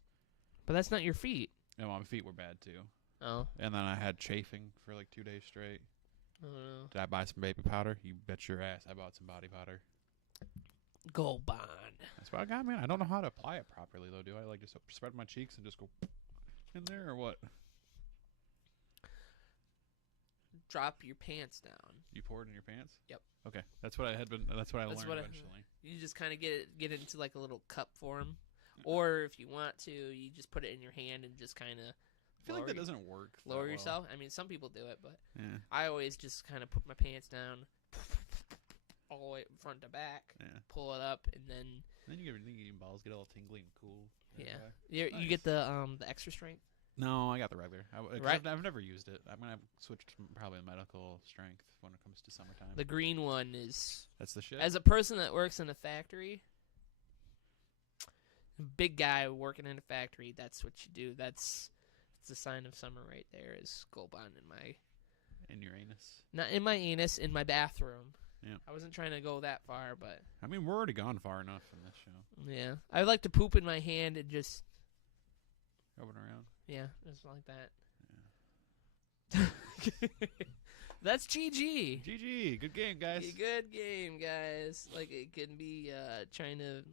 But that's not your feet. No, my feet were bad too. Oh. And then I had chafing for like 2 days straight. Oh, no. Did I buy some baby powder? You bet your ass I bought some body powder. Gold Bond. That's what I got, man. I don't know how to apply it properly, though. Do I like just spread my cheeks and just go in there, or what? Drop your pants down. You pour it in your pants? Yep. Okay, that's what I had been. That's what I learned eventually. You just kind of get it into like a little cup form, or if you want to, you just put it in your hand and just kind of. I feel like that doesn't work. Lower yourself. I mean, some people do it, but yeah. I always just kind of put my pants down, all the way front to back. Yeah. Pull it up, and then. Then you get your balls get all tingly and cool. Yeah. You get the extra strength. No, I got the regular. Right. I've never used it. I'm gonna switch to probably medical strength when it comes to summertime. The green one is. That's the shit. As a person that works in a factory, big guy working in a factory, that's what you do. It's the sign of summer right there. Is Gold Bond in your anus? Not in my anus, in my bathroom. Yeah. I wasn't trying to go that far, but. I mean, we're already gone far enough in this show. Yeah, I like to poop in my hand and just. Rubbing around. Yeah, just like that. Yeah. That's GG. GG. Good game, guys. Good game, guys. Like, it can be trying to,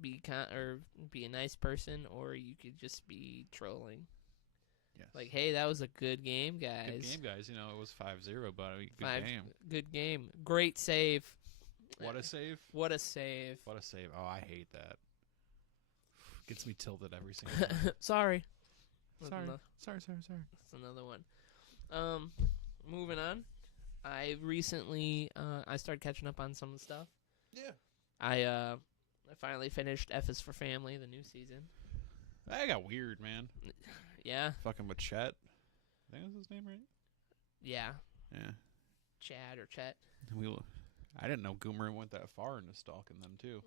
be a nice person, or you could just be trolling. Yes. Like, hey, that was a good game, guys. Good game, guys. It was 5-0, but good game. Good game. Great save. What a save. What a save. What a save. Oh, I hate that. Gets me tilted every single time. Sorry. Sorry. That's another one. Moving on. I recently I started catching up on some of the stuff. Yeah. I finally finished F is for Family, the new season. That got weird, man. Yeah. Fucking with Chet. I think that's his name, right? Yeah. Yeah. Chad or Chet. I didn't know Goomer went that far into stalking them, too.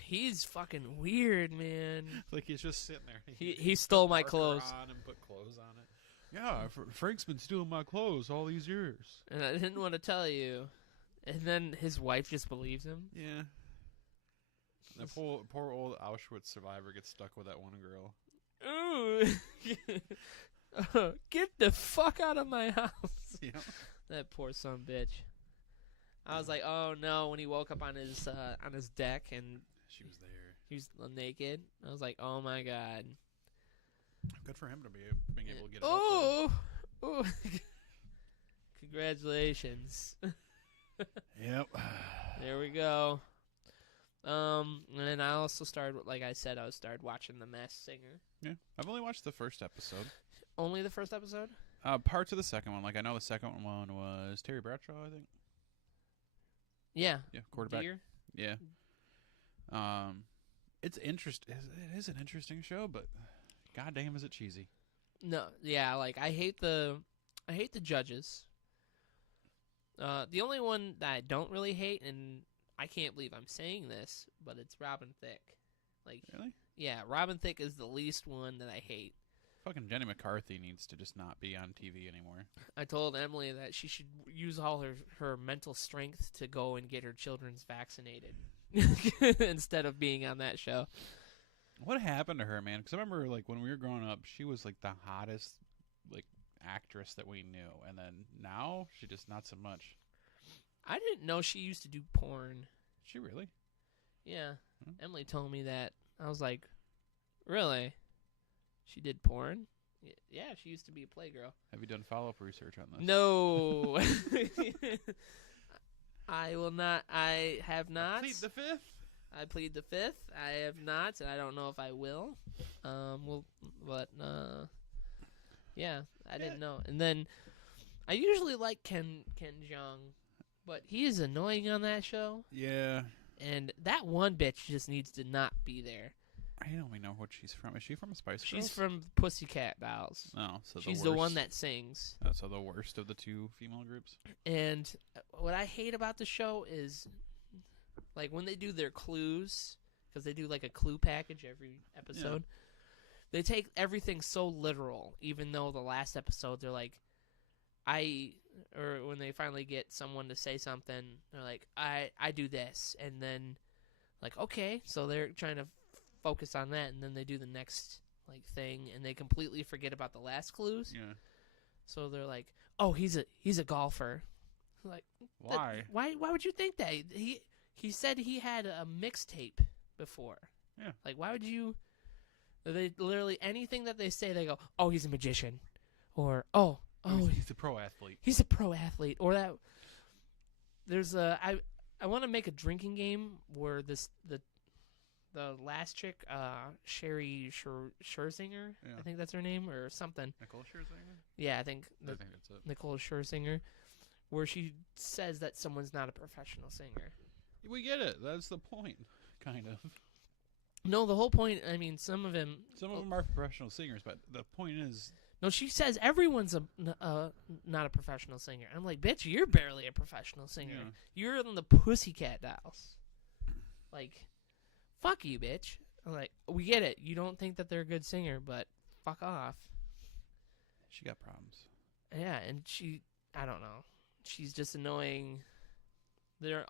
He's fucking weird, man. Like, he's just sitting there. He stole my clothes. On and put clothes on it. Yeah, Frank's been stealing my clothes all these years. And I didn't want to tell you. And then his wife just believes him. Yeah. That poor old Auschwitz survivor gets stuck with that one girl. Ooh. Get the fuck out of my house. Yeah. That poor son of a bitch. I was like, oh no, when he woke up on his deck and she was there. He was naked. I was like, oh my god. Being able to get it up there. Oh. Congratulations. Yep. There we go. And then I also started, like I said, I started watching The Masked Singer. Yeah. I've only watched the first episode. Only the first episode? Parts of the second one. Like, I know the second one was Terry Bradshaw, I think. Yeah. Yeah, quarterback. Deer? Yeah. It's interesting. It is an interesting show, but goddamn, is it cheesy? No, yeah, like I hate the judges. The only one that I don't really hate, and I can't believe I'm saying this, but it's Robin Thicke. Like, Really? yeah, Robin Thicke is the least one that I hate. Fucking Jenny McCarthy needs to just not be on TV anymore. I told Emily that she should use all her mental strength to go and get her children's vaccinated instead of being on that show. What happened to her, man? Because I remember, like, when we were growing up, she was, like, the hottest, like, actress that we knew. And then now, she just not so much. I didn't know she used to do porn. She really? Yeah. Hmm. Emily told me that. I was like, really? She did porn? Yeah, she used to be a playgirl. Have you done follow-up research on this? No. I will not. I have not. Plead the fifth? I plead the fifth. I have not, and I don't know if I will. Yeah, I didn't know. And then I usually like Ken Jeong, but he is annoying on that show. Yeah. And that one bitch just needs to not be there. I don't even know what she's from. Is she from Spice Girls? She's from Pussycat Dolls. No, so She's the one that sings. So the worst of the two female groups. And what I hate about the show is, like, when they do their clues, because they do like a clue package every episode, they take everything so literal. Even though the last episode they're like, or when they finally get someone to say something, they're like, I do this, and then like, okay, so they're trying to focus on that, and then they do the next like thing, and they completely forget about the last clues. Yeah. So they're like, oh, he's a golfer. Like, why? Why would you think that? He said he had a mixtape before. Yeah. Like, why would you? They literally anything that they say, they go, oh, he's a magician, or oh, he's a pro athlete. He's a pro athlete, or that. There's I want to make a drinking game where the last chick, Sherry Scherzinger, I think that's her name, or something. Nicole Scherzinger? Yeah, I think that's it. Nicole Scherzinger, where she says that someone's not a professional singer. We get it. That's the point, kind of. No, the whole point, I mean, some of them are professional singers, but the point is... No, she says everyone's not a professional singer. I'm like, bitch, you're barely a professional singer. Yeah. You're in the Pussycat Dolls. Like... Fuck you, bitch. I'm like, we get it. You don't think that they're a good singer, but fuck off. She got problems. Yeah, and I don't know. She's just annoying.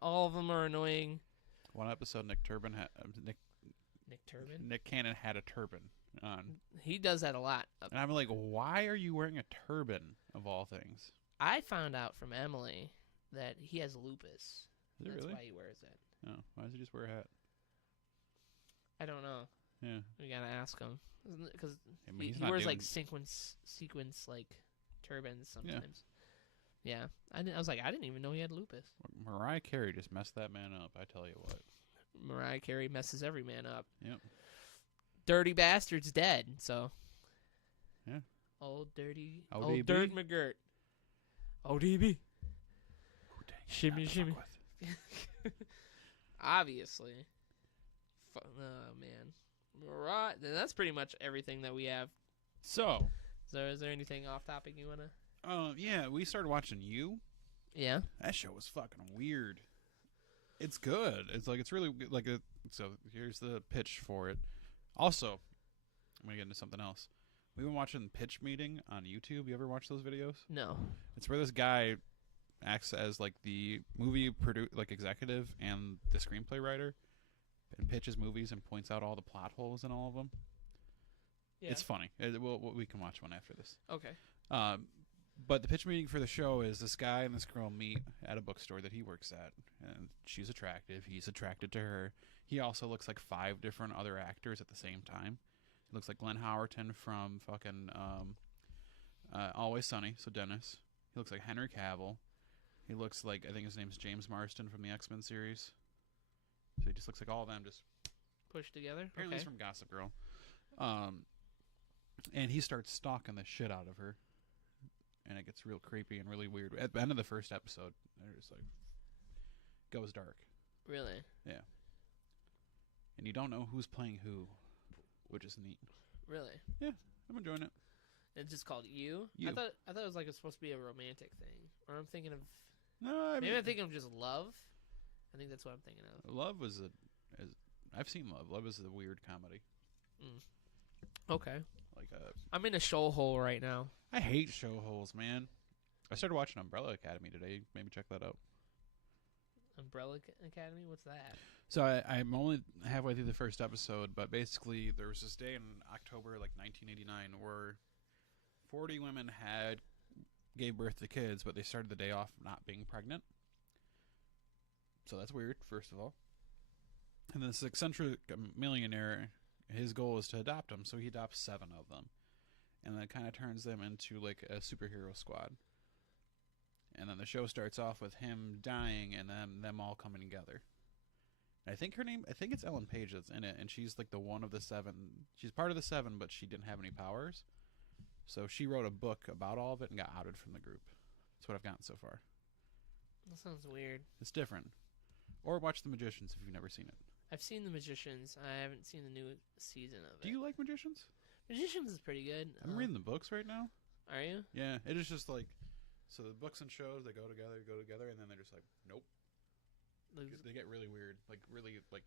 All of them are annoying. One episode, Nick Turban Nick Cannon had a turban on. He does that a lot. And I'm like, why are you wearing a turban, of all things? I found out from Emily that he has lupus. Is it That's really? why he wears it. Oh, why does he just wear a hat? I don't know. Yeah. We gotta ask him. Because he he wears, like, sequence like, turbans sometimes. Yeah. I was like, I didn't even know he had lupus. Mariah Carey just messed that man up, I tell you what. Mariah Carey messes every man up. Yep. Dirty Bastard's dead, so. Yeah. Old Dirt McGirt. ODB. Shimmy, shimmy. Obviously. Oh, man. Right. Then that's pretty much everything that we have. So is there anything off topic you want to? Yeah, we started watching You. Yeah. That show was fucking weird. It's good. It's like, it's really good. Like, so here's the pitch for it. Also, I'm going to get into something else. We've been watching Pitch Meeting on YouTube. You ever watch those videos? No. It's where this guy acts as, like, the movie executive and the screenplay writer, and pitches movies and points out all the plot holes in all of them. Yeah. It's funny. We can watch one after this. Okay. But the pitch meeting for the show is this guy and this girl meet at a bookstore that he works at, and she's attractive. He's attracted to her. He also looks like 5 different other actors at the same time. He looks like Glenn Howerton from fucking Always Sunny, so Dennis. He looks like Henry Cavill. He looks like, I think his name's James Marsden from the X-Men series. So he just looks like all of them just pushed together. Apparently he's from Gossip Girl. And he starts stalking the shit out of her. And it gets real creepy and really weird. At the end of the first episode, there's like, goes dark. Really? Yeah. And you don't know who's playing who, which is neat. Really? Yeah, I'm enjoying it. It's just called You? You. I thought it was like it's supposed to be a romantic thing. Or I'm thinking of... No, I mean... Maybe I'm thinking of just Love. I think that's what I'm thinking of. Love was I've seen Love. Love is a weird comedy. Okay. Like I'm in a show hole right now. I hate show holes, man. I started watching Umbrella Academy today. Maybe check that out. Umbrella Academy? What's that? So I'm only halfway through the first episode, but basically there was this day in October, like 1989, where 40 women gave birth to kids, but they started the day off not being pregnant. So that's weird, first of all. And this eccentric millionaire, his goal is to adopt them, so he adopts 7 of them. And that kind of turns them into like a superhero squad. And then the show starts off with him dying and then them all coming together. I think it's Ellen Page that's in it, and she's like the one of the 7. She's part of the 7, but she didn't have any powers. So she wrote a book about all of it and got outed from the group. That's what I've gotten so far. That sounds weird. It's different. Or watch The Magicians if you've never seen it. I've seen The Magicians. I haven't seen the new season of it. Do you like Magicians? Magicians is pretty good. I'm reading the books right now. Are you? Yeah, it is just like, so the books and shows, they go together, and then they're just like, nope. They get really weird. Like, really, like...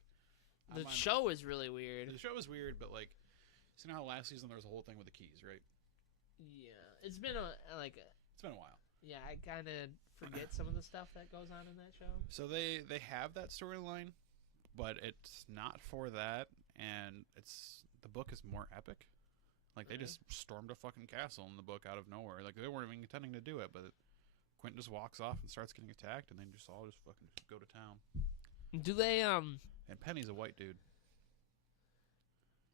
The show is really weird. The show is weird, but like, so you know how last season there was a whole thing with the keys, right? Yeah. It's been It's been a while. Yeah, I kind of forget some of the stuff that goes on in that show. So they have that storyline, but it's not for that, and the book is more epic. Like, they just stormed a fucking castle in the book out of nowhere. Like, they weren't even intending to do it, but Quentin just walks off and starts getting attacked, and they just all just fucking go to town. Do they, And Penny's a white dude.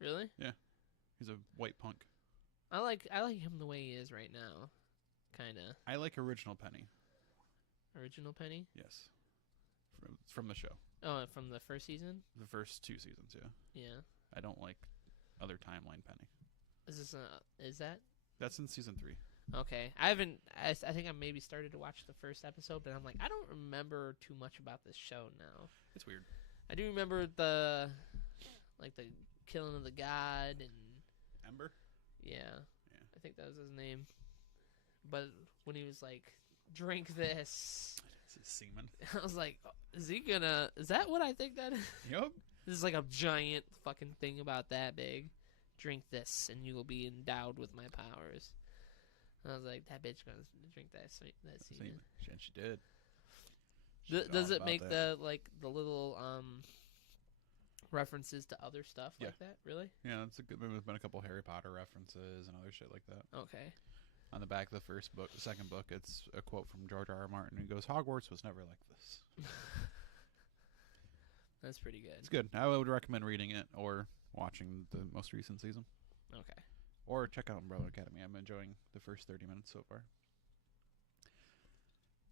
Really? Yeah. He's a white punk. I like him the way he is right now. Kinda. I like original Penny. Original Penny? Yes. From the show. Oh, from the first season? The first 2 seasons, yeah. Yeah. I don't like other timeline Penny. Is that? That's in season 3. Okay. I think I maybe started to watch the first episode, but I'm like, I don't remember too much about this show now. It's weird. I do remember the killing of the god and... Ember? Yeah. I think that was his name. But when he was like, drink this... Is it semen? I was like, is that what I think that is? Yup. This is like a giant fucking thing about that big. Drink this and you will be endowed with my powers. And I was like, that bitch gonna drink that semen. And she did. Does it make the little references to other stuff like that? Really? Yeah, there's been a couple Harry Potter references and other shit like that. Okay. On the back of the second book, it's a quote from George R. R. Martin. He goes, "Hogwarts was never like this." That's pretty good. It's good. I would recommend reading it or watching the most recent season. Okay. Or check out Umbrella Academy. I'm enjoying the first 30 minutes so far.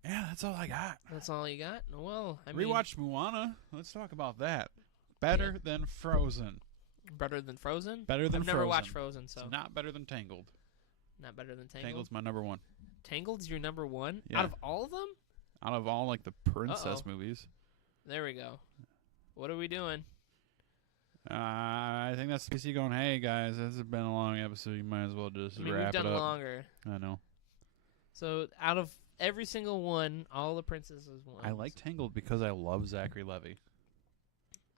Yeah, that's all I got. That's all you got? Well, I mean... Rewatched Moana. Let's talk about that. Better than Frozen. Better than Frozen? Better than Frozen. I've never watched Frozen, so... It's not better than Tangled. Not better than Tangled? Tangled's my number 1. Tangled's your number 1? Yeah. Out of all of them? Out of all, like, the princess movies. There we go. What are we doing? I think that's PC going, hey, guys, this has been a long episode. You might as well just wrap it up. We've done longer. I know. So, out of every single one, all the princesses won. I like Tangled because I love Zachary Levi.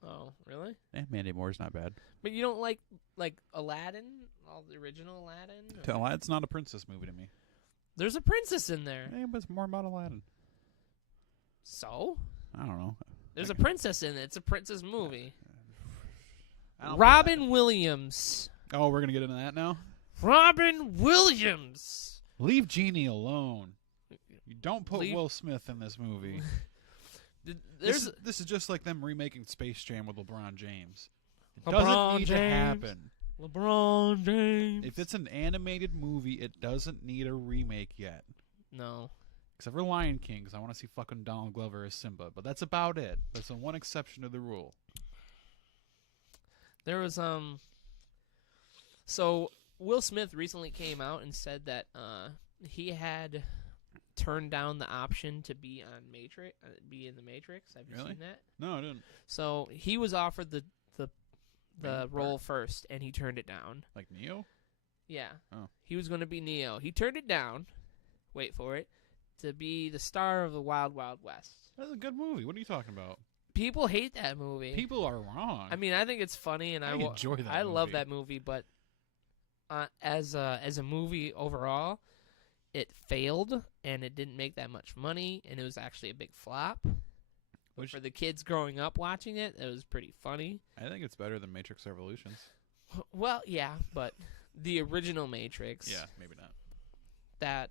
Oh, really? Mandy Moore's not bad. But you don't like Aladdin? All the original Aladdin? Aladdin's not a princess movie to me. There's a princess in there. Yeah, but it's more about Aladdin. So? I don't know. There's a princess in it. It's a princess movie. Robin Williams. Oh, we're going to get into that now? Robin Williams. Leave Genie alone. You don't put Leave... Will Smith in this movie. This is just like them remaking Space Jam with LeBron James. It doesn't need to happen. LeBron James. If it's an animated movie, it doesn't need a remake yet. No. Except for Lion King, because I want to see fucking Donald Glover as Simba. But that's about it. That's the one exception to the rule. There was so Will Smith recently came out and said that he had turned down the option to be on be in the Matrix. Have you seen that? No, I didn't. So he was offered the Main role part. first, and he turned it down. Like Neo? Yeah. Oh. He was going to be Neo. He turned it down. Wait for it. To be the star of the Wild Wild West. That's a good movie. What are you talking about? People hate that movie. People are wrong. I mean, I think it's funny, and I enjoy that I love movie. that movie, but as a movie overall, it failed, and it didn't make that much money, and it was actually a big flop. But for the kids growing up watching it, it was pretty funny. I think it's better than Matrix Revolutions. Well, yeah, but the original Matrix, Yeah, maybe not. that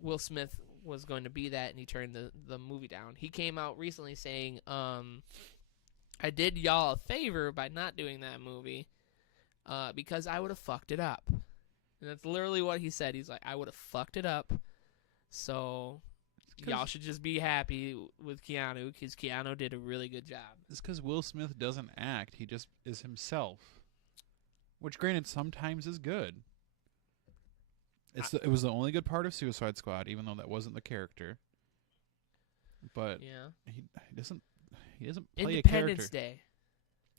Will Smith was going to be that, and he turned the movie down. He came out recently saying, I did y'all a favor by not doing that movie because I would have fucked it up. And that's literally what he said. He's like, I would have fucked it up, so y'all should just be happy with Keanu because Keanu did a really good job. It's because Will Smith doesn't act. He just is himself. Which, granted, sometimes is good. It was the only good part of Suicide Squad, even though that wasn't the character. But Yeah. he doesn't play a Independence character. Day.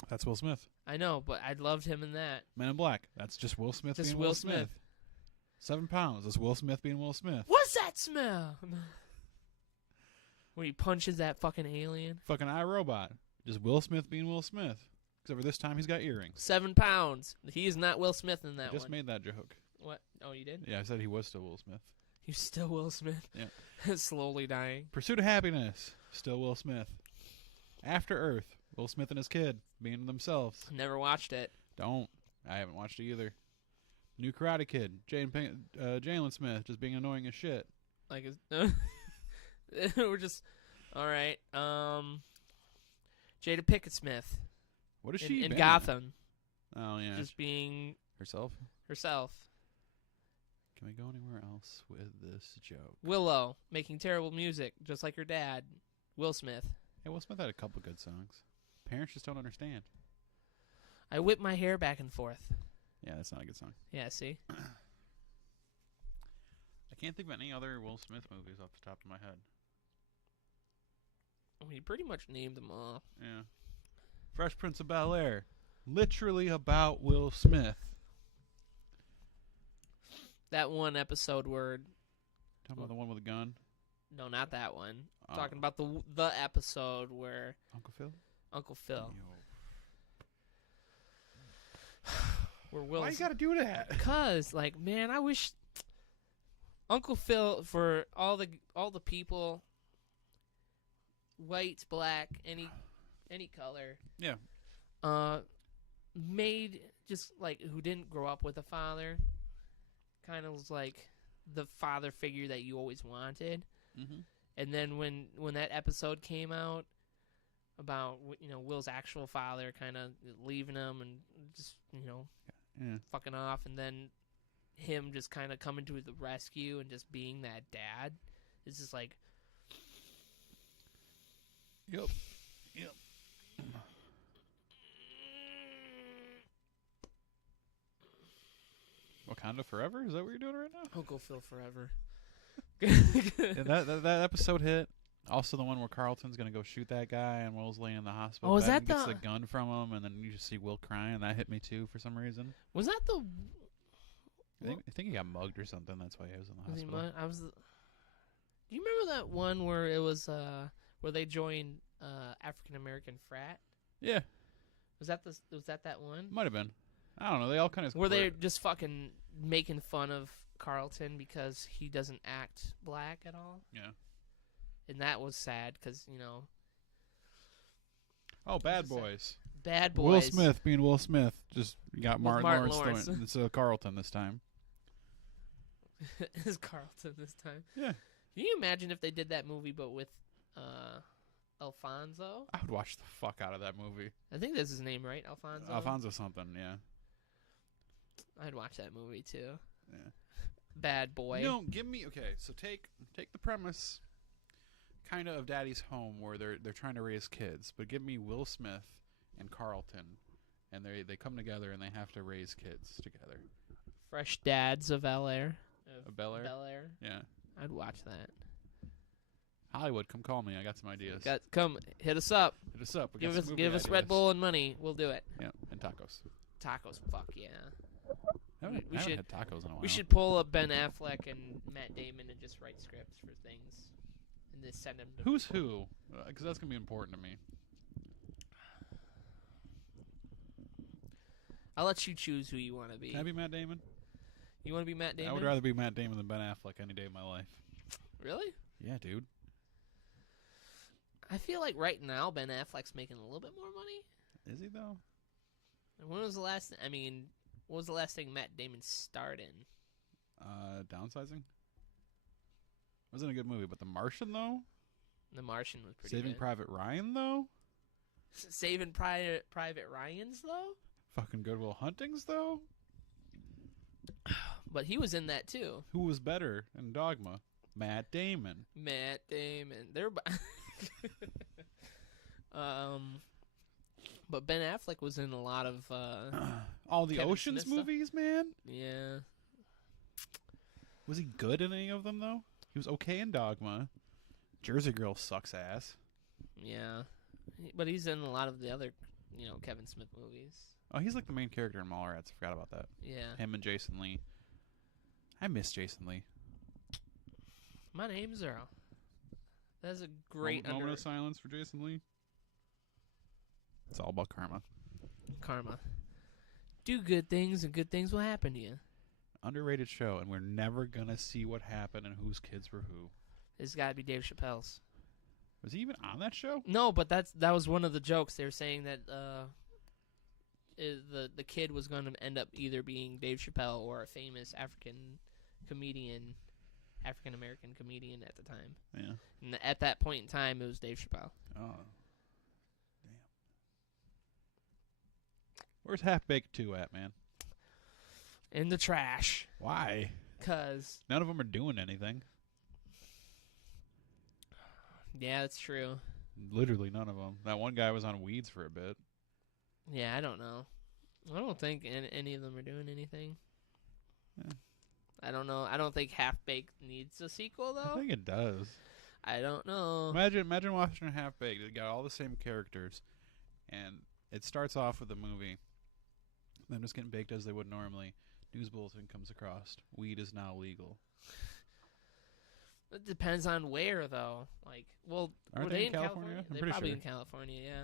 That's Will Smith. I know, but I loved him in that. Men in Black. That's just Will Smith Just being Will Will Smith. Smith. 7 Pounds. That's Will Smith being Will Smith. What's that smell? When he punches that fucking alien. Fucking iRobot. Just Will Smith being Will Smith. Except for this time he's got earrings. 7 pounds. He is not Will Smith in that I just one. made that joke. What? Oh, you did? Yeah, I said he was still Will Smith. He's still Will Smith. Yeah. Slowly dying. Pursuit of Happiness. Still Will Smith. After Earth. Will Smith and his kid being themselves. Never watched it. Don't. I haven't watched it either. New Karate Kid. Jalen Smith just being annoying as shit. Like, we're just all right. Jada Pinkett Smith What is she in been Gotham, in? Oh, yeah. just being Herself? herself. Can we go anywhere else with this joke? Willow making terrible music, just like her dad, Will Smith. Hey, Will Smith had a couple good songs. Parents just don't understand. I whip my hair back and forth. Yeah, that's not a good song. Yeah, see? I can't think of any other Will Smith movies off the top of my head. We pretty much named them all. Yeah. Fresh Prince of Bel-Air. Literally about Will Smith. That one episode where... Talking about the one with the gun? No, not that one. Oh. Talking about the episode where Uncle Phil? Uncle Phil... Yo. Where Will's... Why you gotta do that? Because, like, man, I wish Uncle Phil, for all the people, white, black, any color, Yeah. made just like who didn't grow up with a father, kind of was like the father figure that you always wanted. Mm-hmm. And then when that episode came out about Will's actual father kind of leaving him and just Yeah. fucking off, and then him just kind of coming to the rescue and just being that dad, it's just like, Yep. Yep. Wakanda Forever? Is that what you're doing right now? Uncle Phil forever. Yeah, that episode hit. Also, the one where Carlton's gonna go shoot that guy and Will's laying in the hospital. Oh, is bed that and gets the- the gun from him, and then you just see Will crying. That hit me too for some reason. Was that the? I think he got mugged or something. That's why he was in the Was he hospital. Do you remember that one where it was where they joined African American frat? Yeah, Was that that one? might have been. I don't know. They all kind of Where they're just fucking making fun of Carlton because he doesn't act black at all? Yeah. And that was sad because, Oh, Bad What's that? Boys. Bad Boys. Will Smith being Will Smith. Just got With Martin Martin Lawrence. Lawrence. It's Carlton this time. is Carlton this time. Yeah. Can you imagine if they did that movie but with Alfonso? I would watch the fuck out of that movie. I think that's his name, right? Alfonso? Alfonso something, yeah. I'd watch that movie too. Yeah. bad boy. No, give me okay. So take the premise, kind of Daddy's Home, where they're trying to raise kids, but give me Will Smith and Carlton, and they come together and they have to raise kids together. Fresh Dads of Bel-Air. Bel-Air? Bel-Air. Yeah. I'd watch that. Hollywood, come call me. I got some ideas. Come hit us up. Hit us up. We Give got us some movie ideas. Red Bull and money. We'll do it. Yeah, and tacos. Tacos, fuck yeah. I haven't should had tacos in a while. We should pull up Ben Affleck and Matt Damon and just write scripts for things, and just send them to Who's who? Because that's gonna be important to me. I'll let you choose who you want to be. Can I be Matt Damon? You want to be Matt Damon? I would rather be Matt Damon than Ben Affleck any day of my life. Really? Yeah, dude. I feel like right now Ben Affleck's making a little bit more money. Is he though? When was the last? I mean, what was the last thing Matt Damon starred in? Downsizing. Wasn't a good movie, but The Martian though. The Martian was pretty Saving good. Private Ryan though. Saving Private Ryan's though. Fucking Good Will Huntings though. But he was in that too. Who was better in Dogma? Matt Damon. Matt Damon. They're. But Ben Affleck was in a lot of all the Kevin Ocean's Smith stuff. movies, man. Yeah. Was he good in any of them though? He was okay in Dogma. Jersey Girl sucks ass. Yeah. But he's in a lot of the other, Kevin Smith movies. Oh, he's like the main character in Mallrats. I forgot about that. Yeah. Him and Jason Lee. I miss Jason Lee. My name's Earl. That's a great moment of silence for Jason Lee. It's all about karma. Karma. Do good things and good things will happen to you. Underrated show, and we're never gonna see what happened and whose kids were who. It's got to be Dave Chappelle's. Was he even on that show? No, but that was one of the jokes. They were saying that the kid was going to end up either being Dave Chappelle or a famous African American comedian at the time. Yeah. And at that point in time, it was Dave Chappelle. Oh. Damn. Where's Half Baked 2 at, man? In the trash. Why? 'Cause none of them are doing anything. Yeah, that's true. Literally none of them. That one guy was on Weeds for a bit. Yeah, I don't know. I don't think any of them are doing anything. Yeah. I don't know. I don't think Half Baked needs a sequel, though. I think it does. I don't know. Imagine watching Half Baked. It got all the same characters, and it starts off with a movie. Them just getting baked as they would normally. News bulletin comes across. Weed is now legal. It depends on where, though. Like, well, Aren't were they they in California? I'm They're pretty probably sure. in California, yeah.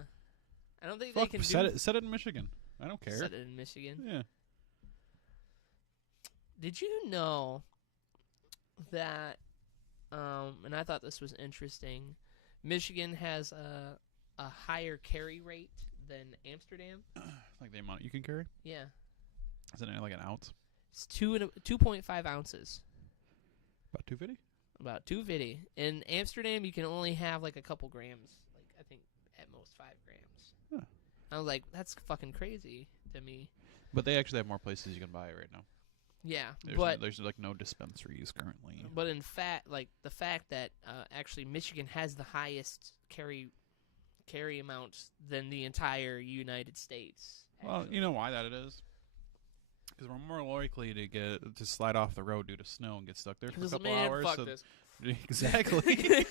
I don't think Fuck, they can set it in Michigan. I don't care. set it in Michigan. Yeah. Did you know that, and I thought this was interesting, Michigan has a higher carry rate than Amsterdam? Like the amount you can carry? Yeah. Isn't it like an ounce? It's 2.5 ounces. About 250? About 250. In Amsterdam, you can only have like a couple grams. Like, I think at most 5 grams. Huh. I was like, that's fucking crazy to me. But they actually have more places you can buy it right now. Yeah, There's like no dispensaries currently. But in fact, like the fact that actually Michigan has the highest carry amounts than the entire United States. Well, actually. you know why that it is? Because we're more likely to slide off the road due to snow and get stuck there for a couple man, hours. fuck so this. Exactly.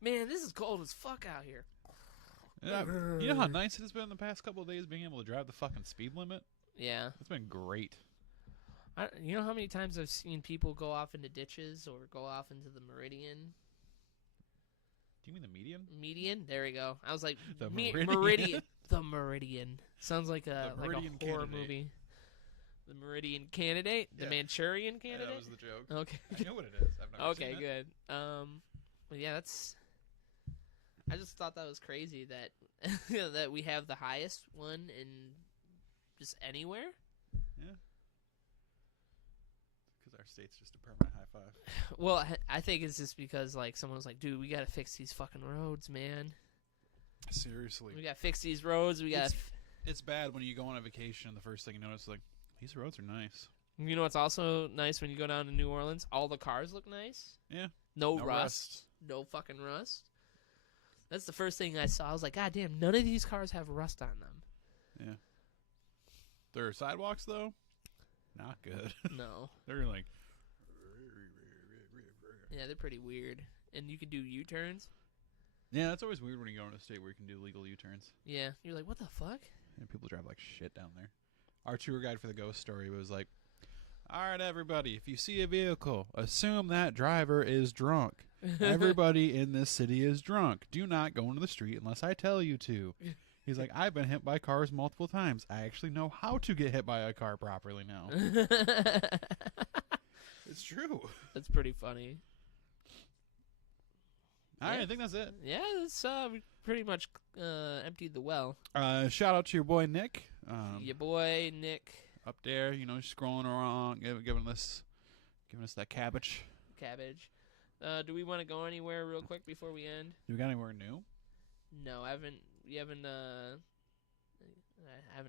Man, this is cold as fuck out here. Yeah, you know how nice it has been the past couple of days being able to drive the fucking speed limit? Yeah. It's been great. You know how many times I've seen people go off into ditches or go off into the meridian? Do you mean the median? Median? There we go. I was like, The meridian. The Meridian. Sounds like a Meridian horror Candidate. movie. The Meridian Candidate? The Yeah. Manchurian Yeah, Candidate? that was the joke. Okay. I know what it is. I've never Okay, seen it. good. But yeah, I just thought that was crazy that that we have the highest one in just anywhere. Yeah. Because our state's just a permanent high five. Well, I think it's just because like someone was like, "Dude, we gotta fix these fucking roads, man. Seriously. We gotta fix these roads. We gotta." It's bad when you go on a vacation and the first thing you notice is like, these roads are nice. You know what's also nice when you go down to New Orleans? All the cars look nice. Yeah. No No rust. rust. No fucking rust. That's the first thing I saw. I was like, God damn, none of these cars have rust on them. Yeah. Their sidewalks, though, not good. No. They're like... Yeah, they're pretty weird. And you can do U-turns. Yeah, that's always weird when you go in a state where you can do legal U-turns. Yeah. You're like, what the fuck? And people drive like shit down there. Our tour guide for the ghost story was like, all right, everybody, if you see a vehicle, assume that driver is drunk. Everybody in this city is drunk. Do not go into the street unless I tell you to. He's like, I've been hit by cars multiple times. I actually know how to get hit by a car properly now. It's true. That's pretty funny. All right, I think that's it. Yeah, that's we pretty much emptied the well. Shout out to your boy Nick. Your boy Nick. Up there, you know, scrolling around, giving us that cabbage. Do we want to go anywhere real quick before we end? Do we got anywhere new? No, I haven't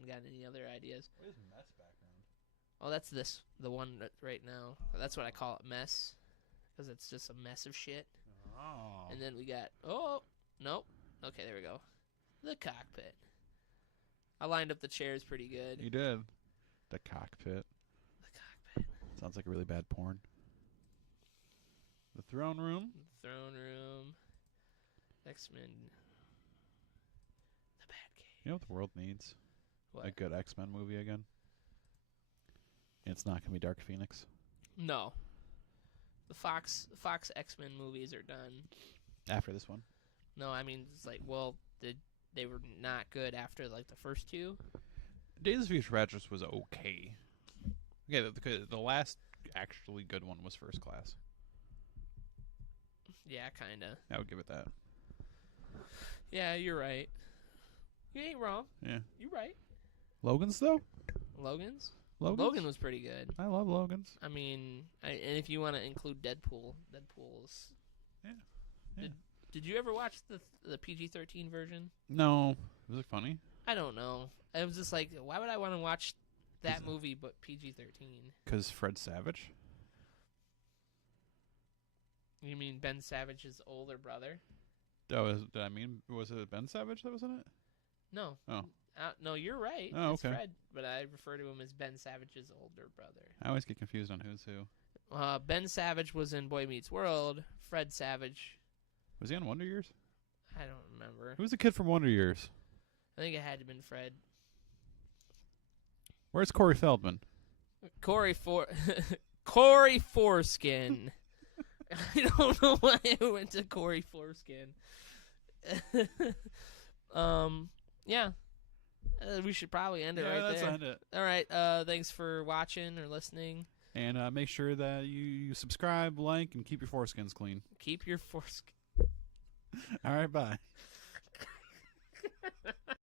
gotten any other ideas. What is mess background? Oh, that's the one right now. That's what I call it, mess, because it's just a mess of shit. Oh. And then we got, nope. Okay, there we go. The cockpit. I lined up the chairs pretty good. You did. The cockpit. Sounds like a really bad porn. The throne room. X-Men. The Batcave. You know what the world needs? What? A good X-Men movie again. It's not going to be Dark Phoenix. No. The Fox X-Men movies are done. After this one. No, I mean, it's like, well, they were not good after, like, the first two. Days of Future Past was okay. Okay, the last actually good one was First Class. Yeah, kind of. I would give it that. Yeah, you're right. You ain't wrong. Yeah. You're right. Logan's, though? Logan was pretty good. I love Logan's. I mean, and if you want to include Deadpool's... Yeah. Did you ever watch the PG-13 version? No. Was it funny? I don't know. It was just like, why would I want to watch that movie but PG-13? Because Fred Savage? You mean Ben Savage's older brother? Was it Ben Savage that was in it? No. Oh. No, you're right. Oh, it's okay. Fred, but I refer to him as Ben Savage's older brother. I always get confused on who's who. Ben Savage was in Boy Meets World. Fred Savage... Was he on Wonder Years? I don't remember. Who's the kid from Wonder Years? I think it had to have been Fred. Where's Corey Feldman? Corey Foreskin. I don't know why I went to Corey Foreskin. Yeah. We should probably end it right that's there. end it. All right. Thanks for watching or listening. And make sure that you subscribe, like, and keep your foreskins clean. Keep your foreskin. All right, bye.